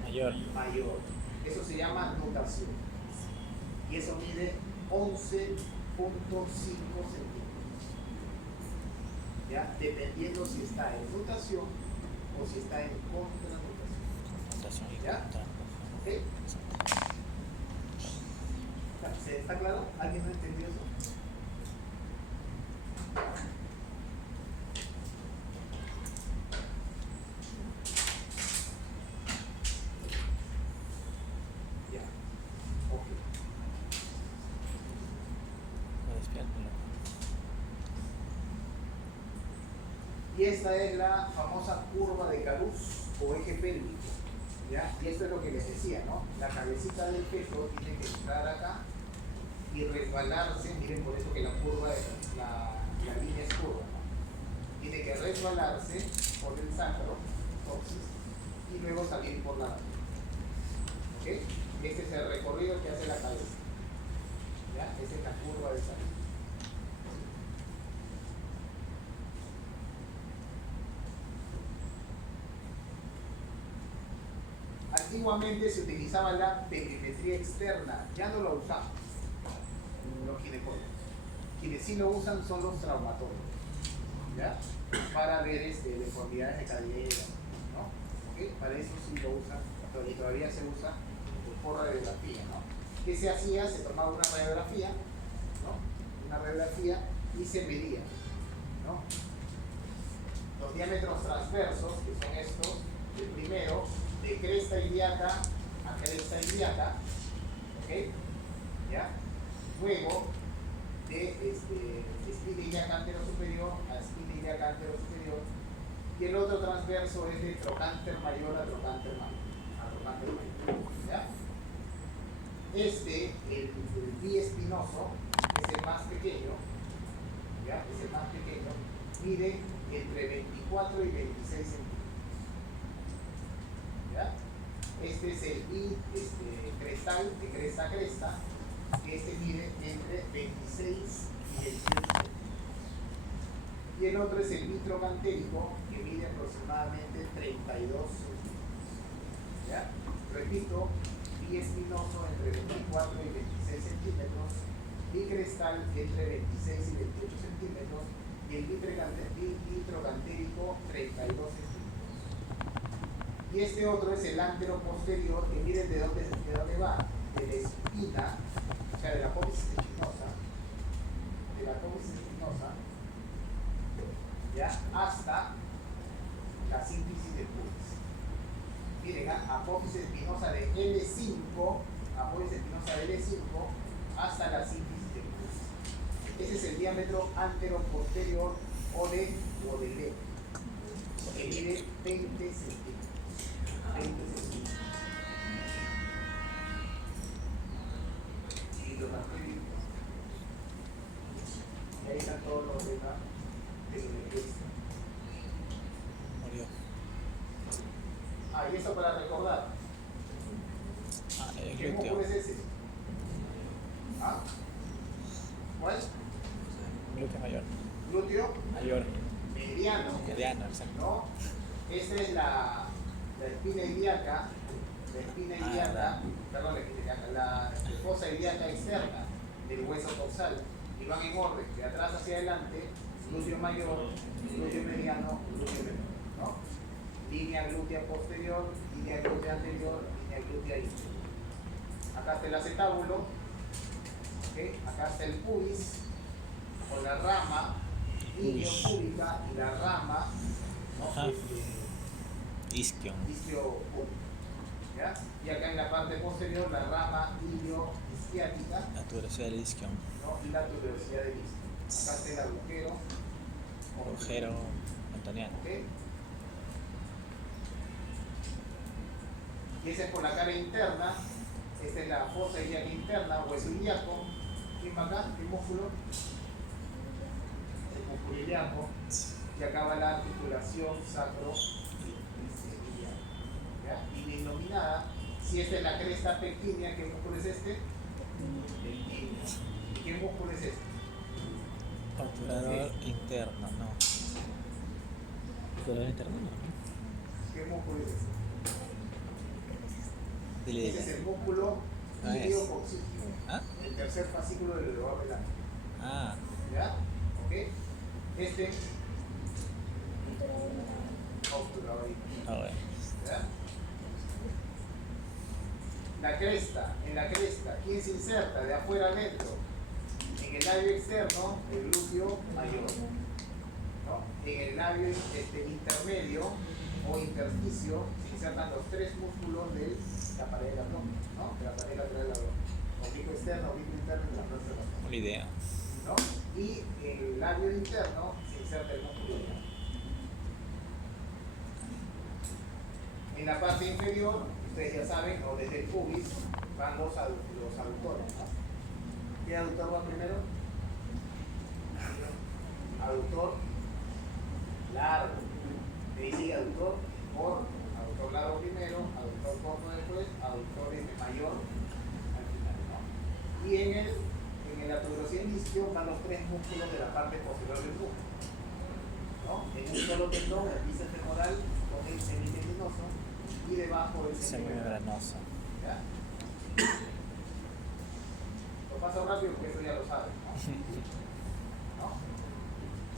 Mayor. mayor. Eso se llama nutación. Y eso mide 11.5 centímetros. ¿Ya? Dependiendo si está en nutación o si está en contranutación. Confrontación y ¿Ya? contra. ¿Ok? ¿Se está claro? ¿Alguien no entendió eso? Ya. Ok. Me despierto. Y esta es la famosa curva de Carus o eje pélvico. ¿Ya? Y esto es lo que les decía, ¿no? La cabecita del feto tiene que entrar acá y resbalarse. Miren, por eso que la curva, la línea es curva, ¿no? Tiene que resbalarse por el sacro, coxis, y luego salir por la barriga. ¿Ok? Este es el recorrido que hace la cabeza. ¿Ya? Esa es la curva de salida. Antiguamente se utilizaba la perimetría externa, ya no lo usamos los ginecólogos. Quienes sí lo usan son los traumatólogos, ¿ya? Para ver deformidades de cadera, ¿no? ¿Okay? Para eso sí lo usan, y todavía se usa por radiografía, ¿no? ¿Qué se hacía? Se tomaba una radiografía, ¿no? Una radiografía y se medía, ¿no? Los diámetros transversos, que son estos, el primero, de cresta ilíaca a cresta ilíaca, ¿ok? ¿Ya? Luego, de espina ilíaca antero superior a espina ilíaca antero superior, y el otro transverso es de trocánter mayor a trocánter mayor, ¿ya? El biespinoso, es el más pequeño, ¿ya? Es el más pequeño, mide entre 24 y 26 centímetros. ¿Ya? Este es el crestal, de cresta a cresta, que mide entre 26 y 28 centímetros. Y el otro es el vitrocantérico, que mide aproximadamente 32 centímetros. ¿Ya? Repito, biespinoso entre 24 y 26 centímetros, bicrestal entre 26 y 28 centímetros, y el vitrocantérico 32 centímetros. Y este otro es el antero posterior, que miren de dónde va, de la espina, o sea, de la apófisis espinosa, ¿ya? Hasta la sínfisis del pubis. Miren, apófisis espinosa de L5, hasta la sínfisis del pubis. Ese es el diámetro antero posterior o de Baudelaire, que mide 20 centímetros. Y los bacterios, y ahí están todos los demás de Murió. y eso para recordar. El ¿Qué glúteo. músculo es ese? ¿Cuál? Glúteo mayor. Glúteo Mayor. mediano. Mediano, exacto. ¿No? Esta es la espina ilíaca, la espina ilíaca, perdón, la espina ilíaca, la fosa ilíaca externa del hueso dorsal, y van en orden de atrás hacia adelante, glúteo mayor, glúteo mediano, glúteo menor, ¿no? Línea glútea posterior, línea glútea anterior, línea glútea inferior. Acá está el acetábulo, ¿okay? Acá está el pubis, con la rama iliopúbica y la rama, ¿no? Ajá. Isquion. Isquiopúbica, ¿ya? Y acá en la parte posterior la rama ilioisquiática, La tuberosidad del isquion. ¿no? Y la tuberosidad del isquio. Acá está el agujero Agujero antoniano. ¿ok? Y esa es por la cara interna. Esta es la fosa ilíaca interna, hueso ilíaco. ¿Quién va acá? ¿Qué músculo? El músculo ilíaco. Y acá va la articulación sacro-ilíaca, ¿ya? Y bien nominada. Si esta es la cresta pectínea, ¿qué músculo es este? Pectínea. ¿Y qué músculo es este? Obturador interno, no. ¿Obturador interno? No. ¿Qué músculo es este? Dile, Ese es dile. el músculo Ah, es. iliococcígeo, ¿Ah? el tercer fascículo del elevador del ano. Ah, ¿Ya? ¿Ok? Este obturador interno. ah, bueno. ¿Ya? La cresta, en la cresta, ¿quién se inserta? De afuera adentro. En el labio externo, el glúteo mayor. ¿No? En el labio intermedio o intersticio se insertan los tres músculos de la pared del abdomen, ¿no? De la pared lateral del abdomen. Oblicuo externo, oblicuo interno y la plaza del abdomen. Una idea. ¿No? Y en el labio interno se inserta el músculo ilíaco. En la parte inferior, ustedes ya saben, o desde el pubis, van los aductores, ¿no? ¿Qué aductor va primero? Aductor largo. De ahí sigue aductor corto. Aductor largo primero, aductor corto después, aductor mayor al final, ¿no? Y en la tuberosidad del isquio van los tres músculos de la parte posterior del músculo, ¿no? En un solo tendón, el bíceps femoral con el semitendinoso y debajo del semimembranoso. Semimembranoso. ¿Ya? Lo paso rápido porque eso ya lo saben, ¿no? ¿No?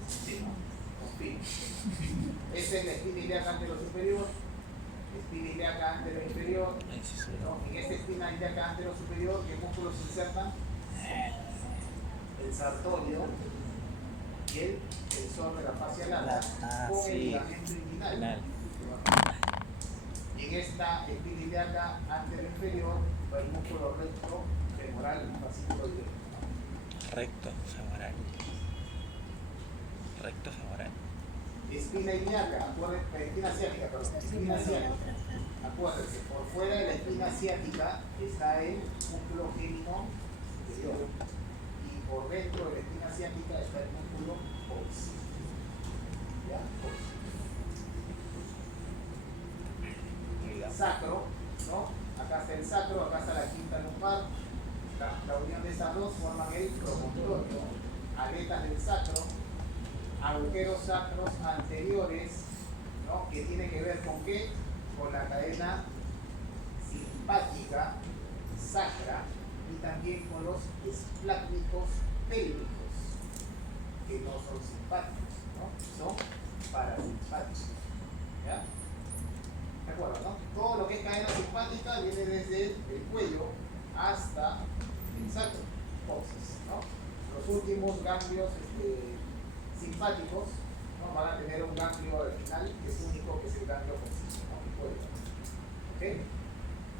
Sí, ¿no? Confío. Esta es la espina ilíaca anterosuperior, espina ilíaca anteroinferior, ¿no? En esta espina ilíaca anterosuperior, ¿qué músculos se insertan? El sartorio y el tensor de la fascia lata con el ligamento inguinal. Y en esta espina ilíaca anteroinferior va el músculo recto femoral fascículo ilíaco. Recto femoral. Recto femoral. Espina ilíaca, espina asiática, perdón. Espina asiática. Acuérdense, por fuera de la espina asiática está el músculo gémino superior. Y por dentro de la espina asiática está el músculo coxígeo. ¿Ya? El sacro, ¿no? Acá está el sacro, acá está la quinta lumbar. La unión de estas dos forman el promontorio, aletas del sacro, agujeros sacros anteriores, ¿no? Que tiene que ver con qué? Con la cadena simpática sacra y también con los esplácnicos pélvicos, que no son simpáticos, ¿no? Son parasimpáticos. ¿Ya? ¿De acuerdo, no? Todo lo que es cadena simpática viene desde el cuello hasta el sacro, coxis, ¿no? Los últimos ganglios simpáticos, ¿no? Van a tener un ganglio al final que es único, que es el ganglio coxis, ¿no? El cuello. ¿Ok?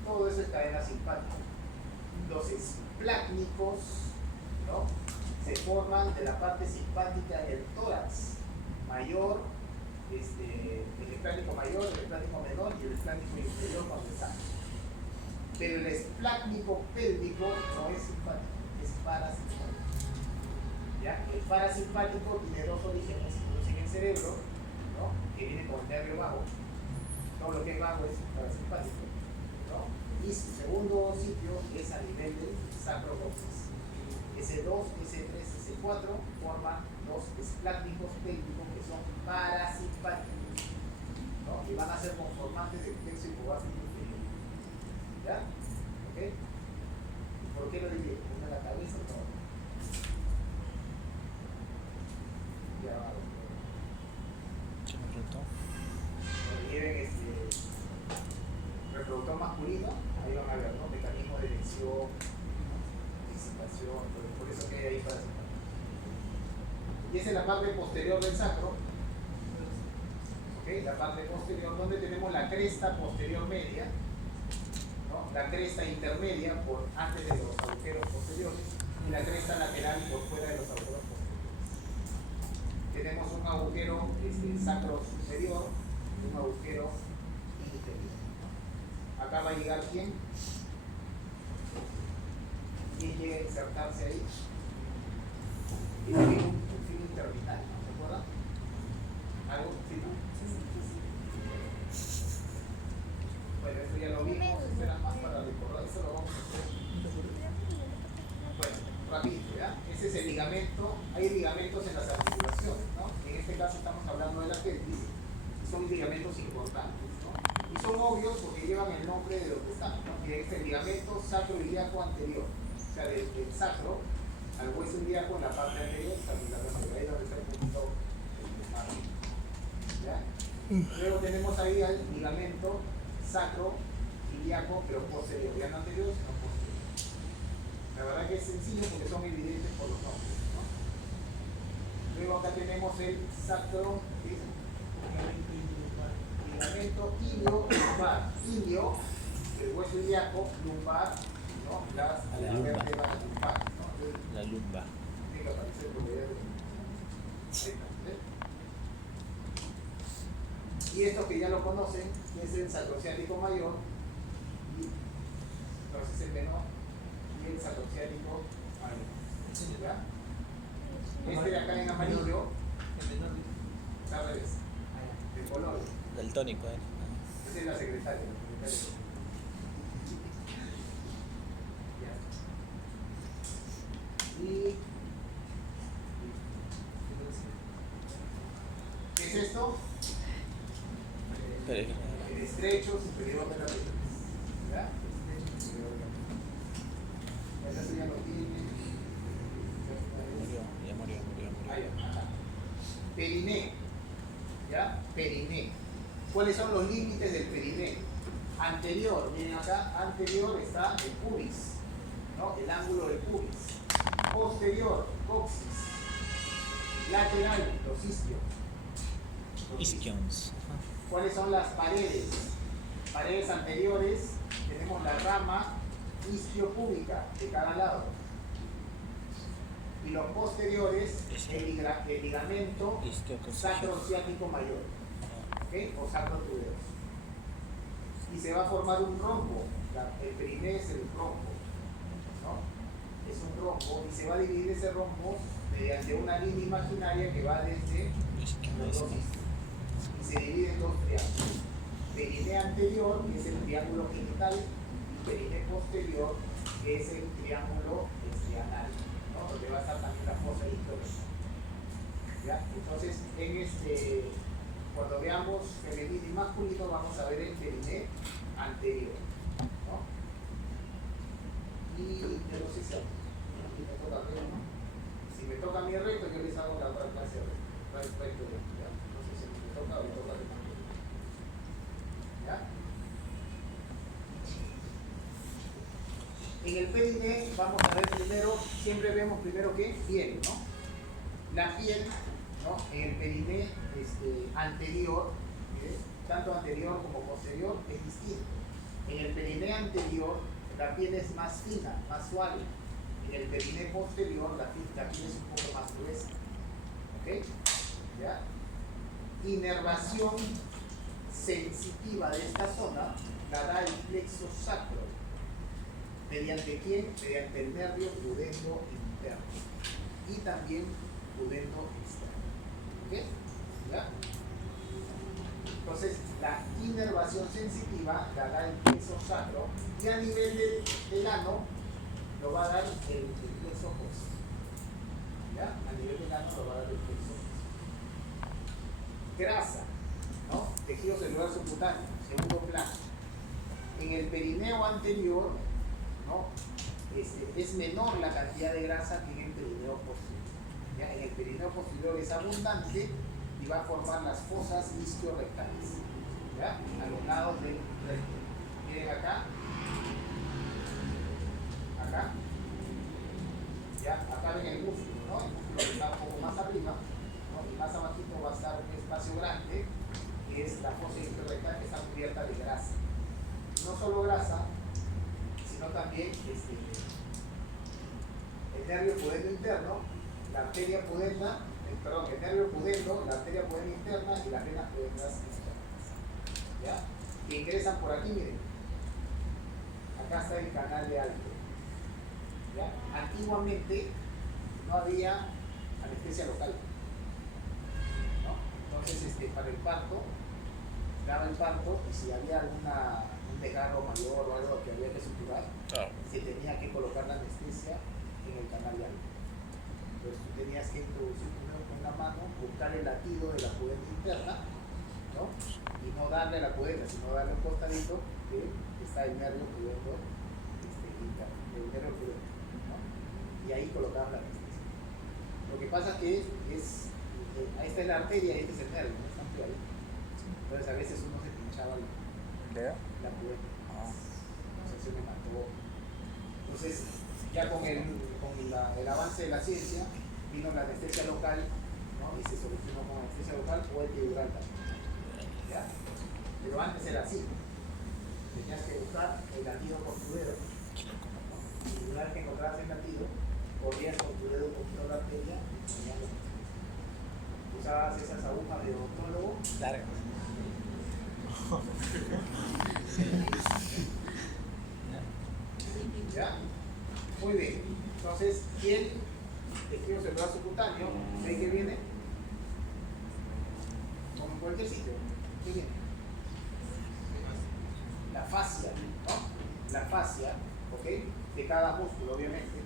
Todo eso es cadena simpática. Los esplácnicos, ¿no? Se forman de la parte simpática del tórax mayor, el esplácnico mayor, el esplácnico menor y el esplácnico inferior cuando está. Pero el esplácnico pélvico no es simpático, es parasimpático. ¿Ya? El parasimpático tiene dos orígenes, uno en el cerebro, ¿no? Que viene por el nervio vago. Todo lo que es vago es parasimpático, ¿no? Y su segundo sitio es a nivel del sacrocoxis. S2, S3, S4 forman los esplácnicos pélvicos que son parasimpáticos, ¿no? Que van a ser conformantes del plexo hipogástrico inferior. ¿Ya? ¿Ok? ¿Por qué lo dividí? ¿Uno en la cabeza o no? Ya va. ¿Qué me preguntó? Cuando lleven reproductor masculino, ahí van a ver, ¿no? Mecanismo de elección, disipación, por eso que hay ahí para separar. Y esa es la parte posterior del sacro. ¿Okay? La parte posterior, donde tenemos la cresta posterior media, ¿no? La cresta intermedia por antes de los agujeros posteriores y la cresta lateral por fuera de los agujeros posteriores. Tenemos un agujero sacro superior y un agujero inferior. Acá va a llegar ¿quién? ¿Quién llega a insertarse ahí? Y un fin intermitente, ¿no? ¿Se acuerdan? ¿Algo? ¿Sí, no? Bueno, esto ya lo vimos, esto era más para recordar, eso lo vamos a hacer. Bueno, rapidito, ¿ya? Ese es el ligamento, hay ligamentos en las articulaciones, ¿no? En este caso estamos hablando del apéndice, son ligamentos importantes, ¿no? Y son obvios porque llevan el nombre de donde están, ¿no? Que es el ligamento sacroiliaco anterior, o sea, del sacro al hueso ilíaco en la parte anterior, ahí donde está el puntito marrón, ¿ya? Luego tenemos ahí el ligamento sacro ilíaco, pero posterior, ya no anterior, sino posterior. La verdad que es sencillo porque son evidentes por los nombres, ¿no? Luego acá tenemos el sacro, ¿sí? Ligamento ilio-lumbar. Ilio, el hueso ilíaco, lumbar, ¿no? Las vértebras lumbar, ¿no? Entonces, La lumba. tiene que aparecer por ahí. Ahí está, ¿ves? Y estos que ya lo conocen, que es el sacrociático mayor, y entonces el menor, y el sacrociático mayor. ¿Ya? Este de acá en amarillo, al revés, de color. Del tónico, Esa es la secretaria. Ya. Y ¿qué es esto? Pero, El estrecho superior de la pelvis. ¿Ya? Estrecho superior de la pelvis. Acá ya lo tiene. murió. Ahí va, ajá. Periné. ¿Ya? Periné. ¿Cuáles son los límites del periné? Anterior, miren acá, anterior está el pubis, ¿no? El ángulo del pubis. Posterior, coxis. Lateral, los isquios. Ischions. ¿Cuáles son las paredes? Paredes anteriores, tenemos la rama isquiopúbica de cada lado. Y los posteriores, el ligamento sacrociático mayor, ¿okay? O sacrotuberoso. Y se va a formar un rombo. El periné es el rombo, ¿no? Es un rombo y se va a dividir ese rombo mediante una línea imaginaria que va desde los dos isquios. Y se divide en dos triángulos. Periné anterior, que es el triángulo genital, y periné posterior, que es el triángulo anal, ¿no? Donde va a estar también la fosa iliacana. ¿Ya? Entonces, cuando veamos femenino y masculino, vamos a ver el periné anterior, ¿no? Y yo no sé si me toca recto, ¿no? Si me toca a mí recto, yo les hago la otra clase recto, ¿ya? No sé si me toca o me toca recto. ¿Ya? En el periné vamos a ver primero, siempre vemos primero que piel, ¿no? La piel, ¿no? En el periné anterior, tanto anterior como posterior, es distinto. En el periné anterior, la piel es más fina, más suave. En el periné posterior, la piel es un poco más gruesa. ¿Ok? ¿Ya? Inervación sensitiva de esta zona la da el plexo sacro. ¿Mediante quién? Mediante el nervio pudendo interno y también pudendo externo. ¿Ok? ¿Ya? Entonces, la inervación sensitiva la da el plexo sacro y a nivel del ano lo va a dar el plexo coxis. ¿Ya? A nivel del ano lo va a dar el plexo coxis. Grasa, ¿no? Tejido celular subcutáneo, segundo plano. En el perineo anterior, ¿no? Es menor la cantidad de grasa que en el perineo posterior. ¿Ya? En el perineo posterior es abundante y va a formar las fosas isquiorrectales, ¿ya? A los lados del recto. Miren acá, acá, ya, acá ven el músculo, ¿no? El músculo está un poco más arriba, ¿no? Y más abajito va a estar un espacio grande, que es la fosa isquiorrectal, que está cubierta de grasa. No solo grasa, sino también el nervio pudendo interno, la arteria pudenda, el nervio pudendo, la arteria pudenda interna y las venas pudendas externas, ¿ya? Que ingresan por aquí, miren. Acá está el canal de alto, ¿ya? Antiguamente no había anestesia local, ¿no? Entonces, para el parto, daba el parto y si había un desgarro mayor o algo que había que suturar, se tenía que colocar la anestesia en el canal de alto. Entonces tú tenías que introducir primero con la mano, buscar el latido de la pudenda interna, ¿no? Y no darle a la pudenda, sino darle un costadito que está el nervio pudendo interno, el nervio pudendo, ¿no? Y ahí colocabas la anestesia. Lo que pasa es que esta es la arteria y este es el nervio, ¿no? Están pegados. Entonces a veces uno se pinchaba la pudenda. Entonces se me mató. Entonces ya con el avance de la ciencia vino la anestesia local, ¿no? Y se solucionó con anestesia local o epidural también, ¿ya? Pero antes era así, tenías que buscar el latido con tu dedo, ¿no? Y una vez que encontrabas el latido, corrías con tu dedo un poquito la arteria y ponías la anestesia. Usabas esas agujas de odontólogo Largas. ¿Ya? Muy bien. Entonces, piel, tejido celular subcutáneo, ¿ve que viene? Como en cualquier sitio. ¿Qué viene? La fascia, ¿no? La fascia, ¿ok? De cada músculo, obviamente.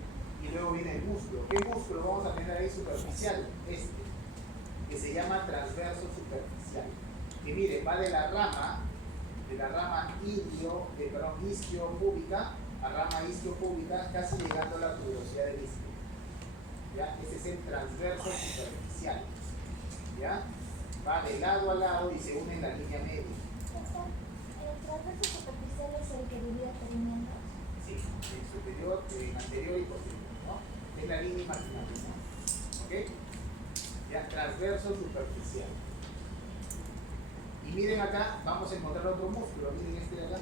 Y luego viene el músculo. ¿Qué músculo vamos a tener ahí superficial? Que se llama transverso superficial. Que mire, va de la rama isquiopúbica a rama isquiopúbica, casi llegando a la tuberosidad del isquio. ¿Ya? Ese es el transverso superficial. ¿Ya? Va de lado a lado y se une en la línea media. ¿El transverso superficial es el que divide perineos? Sí, el superior, el anterior y posterior, ¿no? Es la línea imaginaria, ¿no? ¿Ok? Ya, transverso superficial. Y miren acá, vamos a encontrar otro músculo, miren este de acá.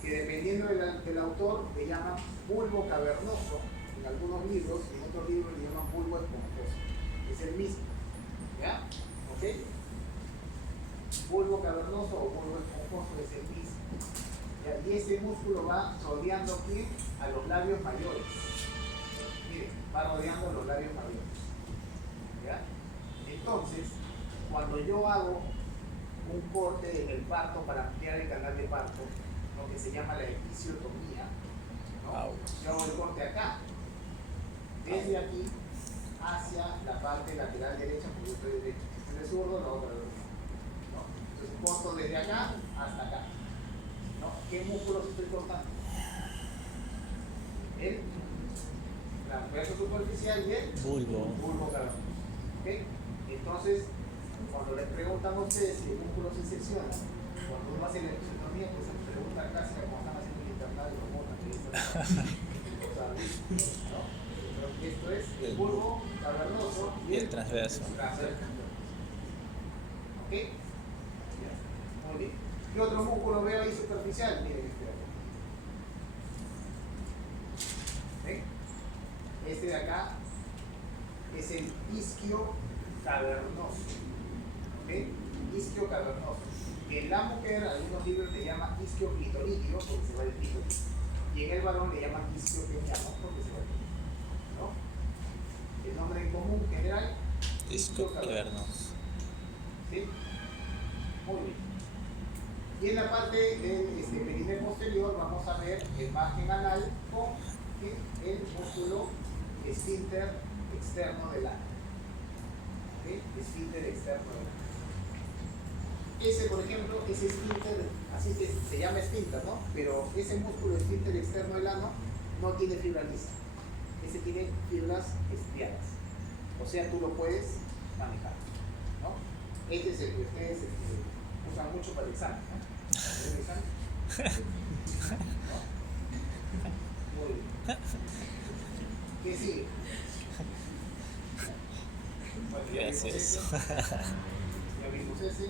Que dependiendo del autor le llaman bulbo cavernoso en algunos libros, en otros libros le llaman bulbo esponjoso. Es el mismo, ¿ya? ¿Ok? Bulbo cavernoso o bulbo esponjoso es el mismo. ¿Ya? Y ese músculo va rodeando aquí a los labios mayores. Miren, va rodeando los labios mayores. ¿Ya? Entonces, cuando yo hago un corte en el parto para ampliar el canal de parto, lo que se llama la episiotomía, ¿no? Yo hago el corte acá, desde aquí hacia la parte lateral derecha, porque yo estoy derecho. Si estoy de zurdo, la otra derecha, ¿no? Entonces corto desde acá hasta acá, ¿no? ¿Qué músculos estoy cortando? El transverso superficial y el bulbo cavernoso. ¿Okay? Entonces, cuando les preguntan a ustedes si el músculo se secciona, cuando uno hace la episiotomía, pues se pregunta casi como están haciendo el internado y lo montan, ¿no? Pero esto es el bulbo cavernoso y el transverso. ¿Ok? Muy bien. ¿Qué otro músculo veo ahí superficial? Miren este de acá. ¿Ven? Este de acá es el isquio cavernoso. ¿Ok? Isquio cavernoso. Que en la mujer, algunos libros le llaman isquio clitoridio porque se va el clítoris. Y en el varón le llaman isquio peniano porque se va el clítoris, ¿no? El nombre en común general, Isquio cavernoso. ¿Sí? Muy bien. Y en la parte del perineo posterior vamos a ver el margen anal con el músculo esfínter externo del ano. ¿Okay? Esfínter externo del ano. Ese, por ejemplo, ese esfínter, así se llama esfínter, ¿no? Pero ese músculo esfínter externo del ano no tiene fibra lisa. Ese tiene fibras estriadas. O sea, tú lo puedes manejar, ¿no? Este es el que ustedes usan mucho para el examen, ¿no? ¿Para el examen? ¿No? Muy bien. ¿Qué sigue? Bueno, ¿Qué es eso? Ya vimos ese.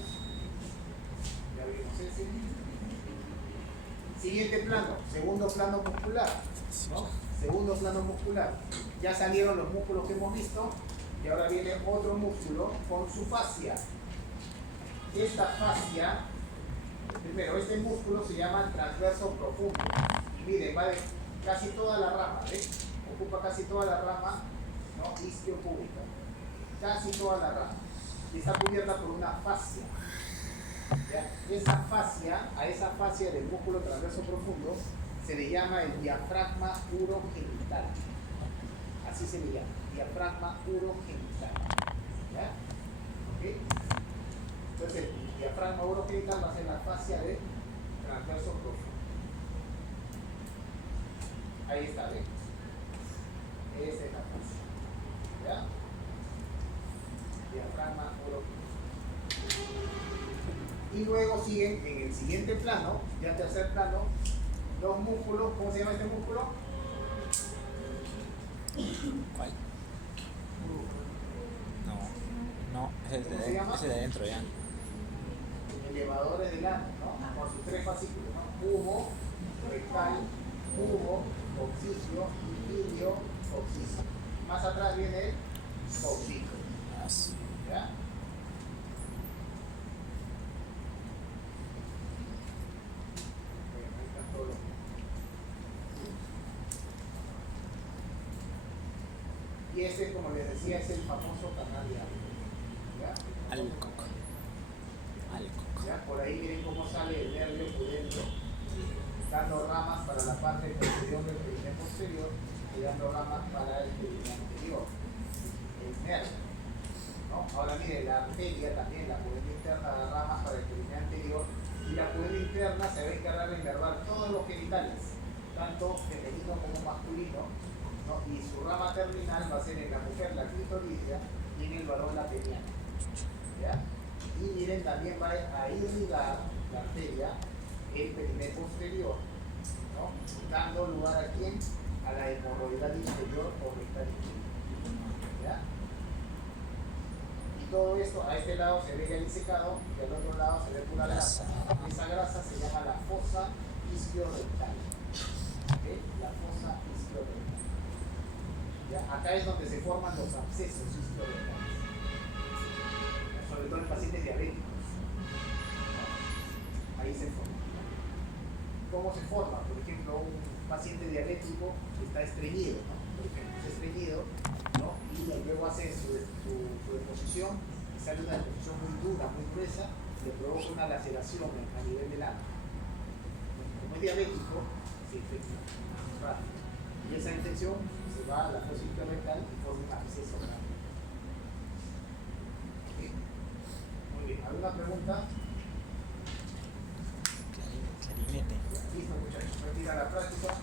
Ya vimos ese. Siguiente plano, segundo plano muscular, ¿no? Segundo plano muscular. Ya salieron los músculos que hemos visto y ahora viene otro músculo con su fascia. Esta fascia, primero, este músculo se llama transverso profundo. Y miren, va de casi toda la rama, ¿ves? Ocupa casi toda la rama, ¿no? Isquiopúbica. Casi toda la rama. Y está cubierta por una fascia. ¿Ya? A esa fascia del músculo transverso profundo se le llama el diafragma urogenital. Así se le llama, diafragma urogenital. ¿Ya? ¿Ok? Entonces el diafragma urogenital va a ser la fascia del transverso profundo. Ahí está, ¿ves? Esa es la fascia. ¿Ya? Diafragma urogenital. Y luego siguen en el siguiente plano, ya tercer plano, los músculos. ¿Cómo se llama este músculo? ¿Cuál? No, es ¿Cómo se llama? de adentro ya. Elevadores del ano, ¿no? Con sus tres fascículos, ¿no? Pubo, rectal, pubo, occicio, ilio, occicio. Más atrás viene el occiso. ¿Ya? Y este, como les decía, es el famoso canal de Alcock. ¿Ya? Alcock. ¿Ya? Por ahí miren cómo sale el nervio pudendo, dando ramas para la parte posterior del perineo posterior y dando ramas para el perineo anterior. El nervio, ¿no? Ahora miren, la arteria también, la pudenda interna da ramas para el perineo anterior y la pudenda interna se va a encargar de innervar todos los genitales, tanto femenino como masculino, ¿no? Y su rama terminal va a ser en la mujer la clitoridia y en el varón la peniana. ¿Ya? Y miren, también va a irrigar la arteria el perineo posterior, ¿no? Dando lugar a quién? A la hemorroidal inferior o rectal inferior. ¿Ya? Y todo esto, a este lado se ve ya disecado y al otro lado se ve pura grasa. Esa grasa se llama la fosa isquiorectal. ¿Okay? La fosa isquiorectal. ¿Ya? Acá es donde se forman los abscesos isquiorectales. Sobre todo en pacientes diabéticos, ¿no? Ahí se forma. ¿Cómo se forma? Por ejemplo, un paciente diabético está estreñido, ¿no? Por ejemplo, está estreñido, ¿no? Y luego hace su deposición y sale una deposición muy dura, muy gruesa, le provoca una laceración a nivel del ano. Como es diabético, se infecta rápido. Y esa infección se va a la fosa isquiorectal y forma un absceso grande. ¿Alguna pregunta? Clarinete. Listo, muchachos. Retira la práctica.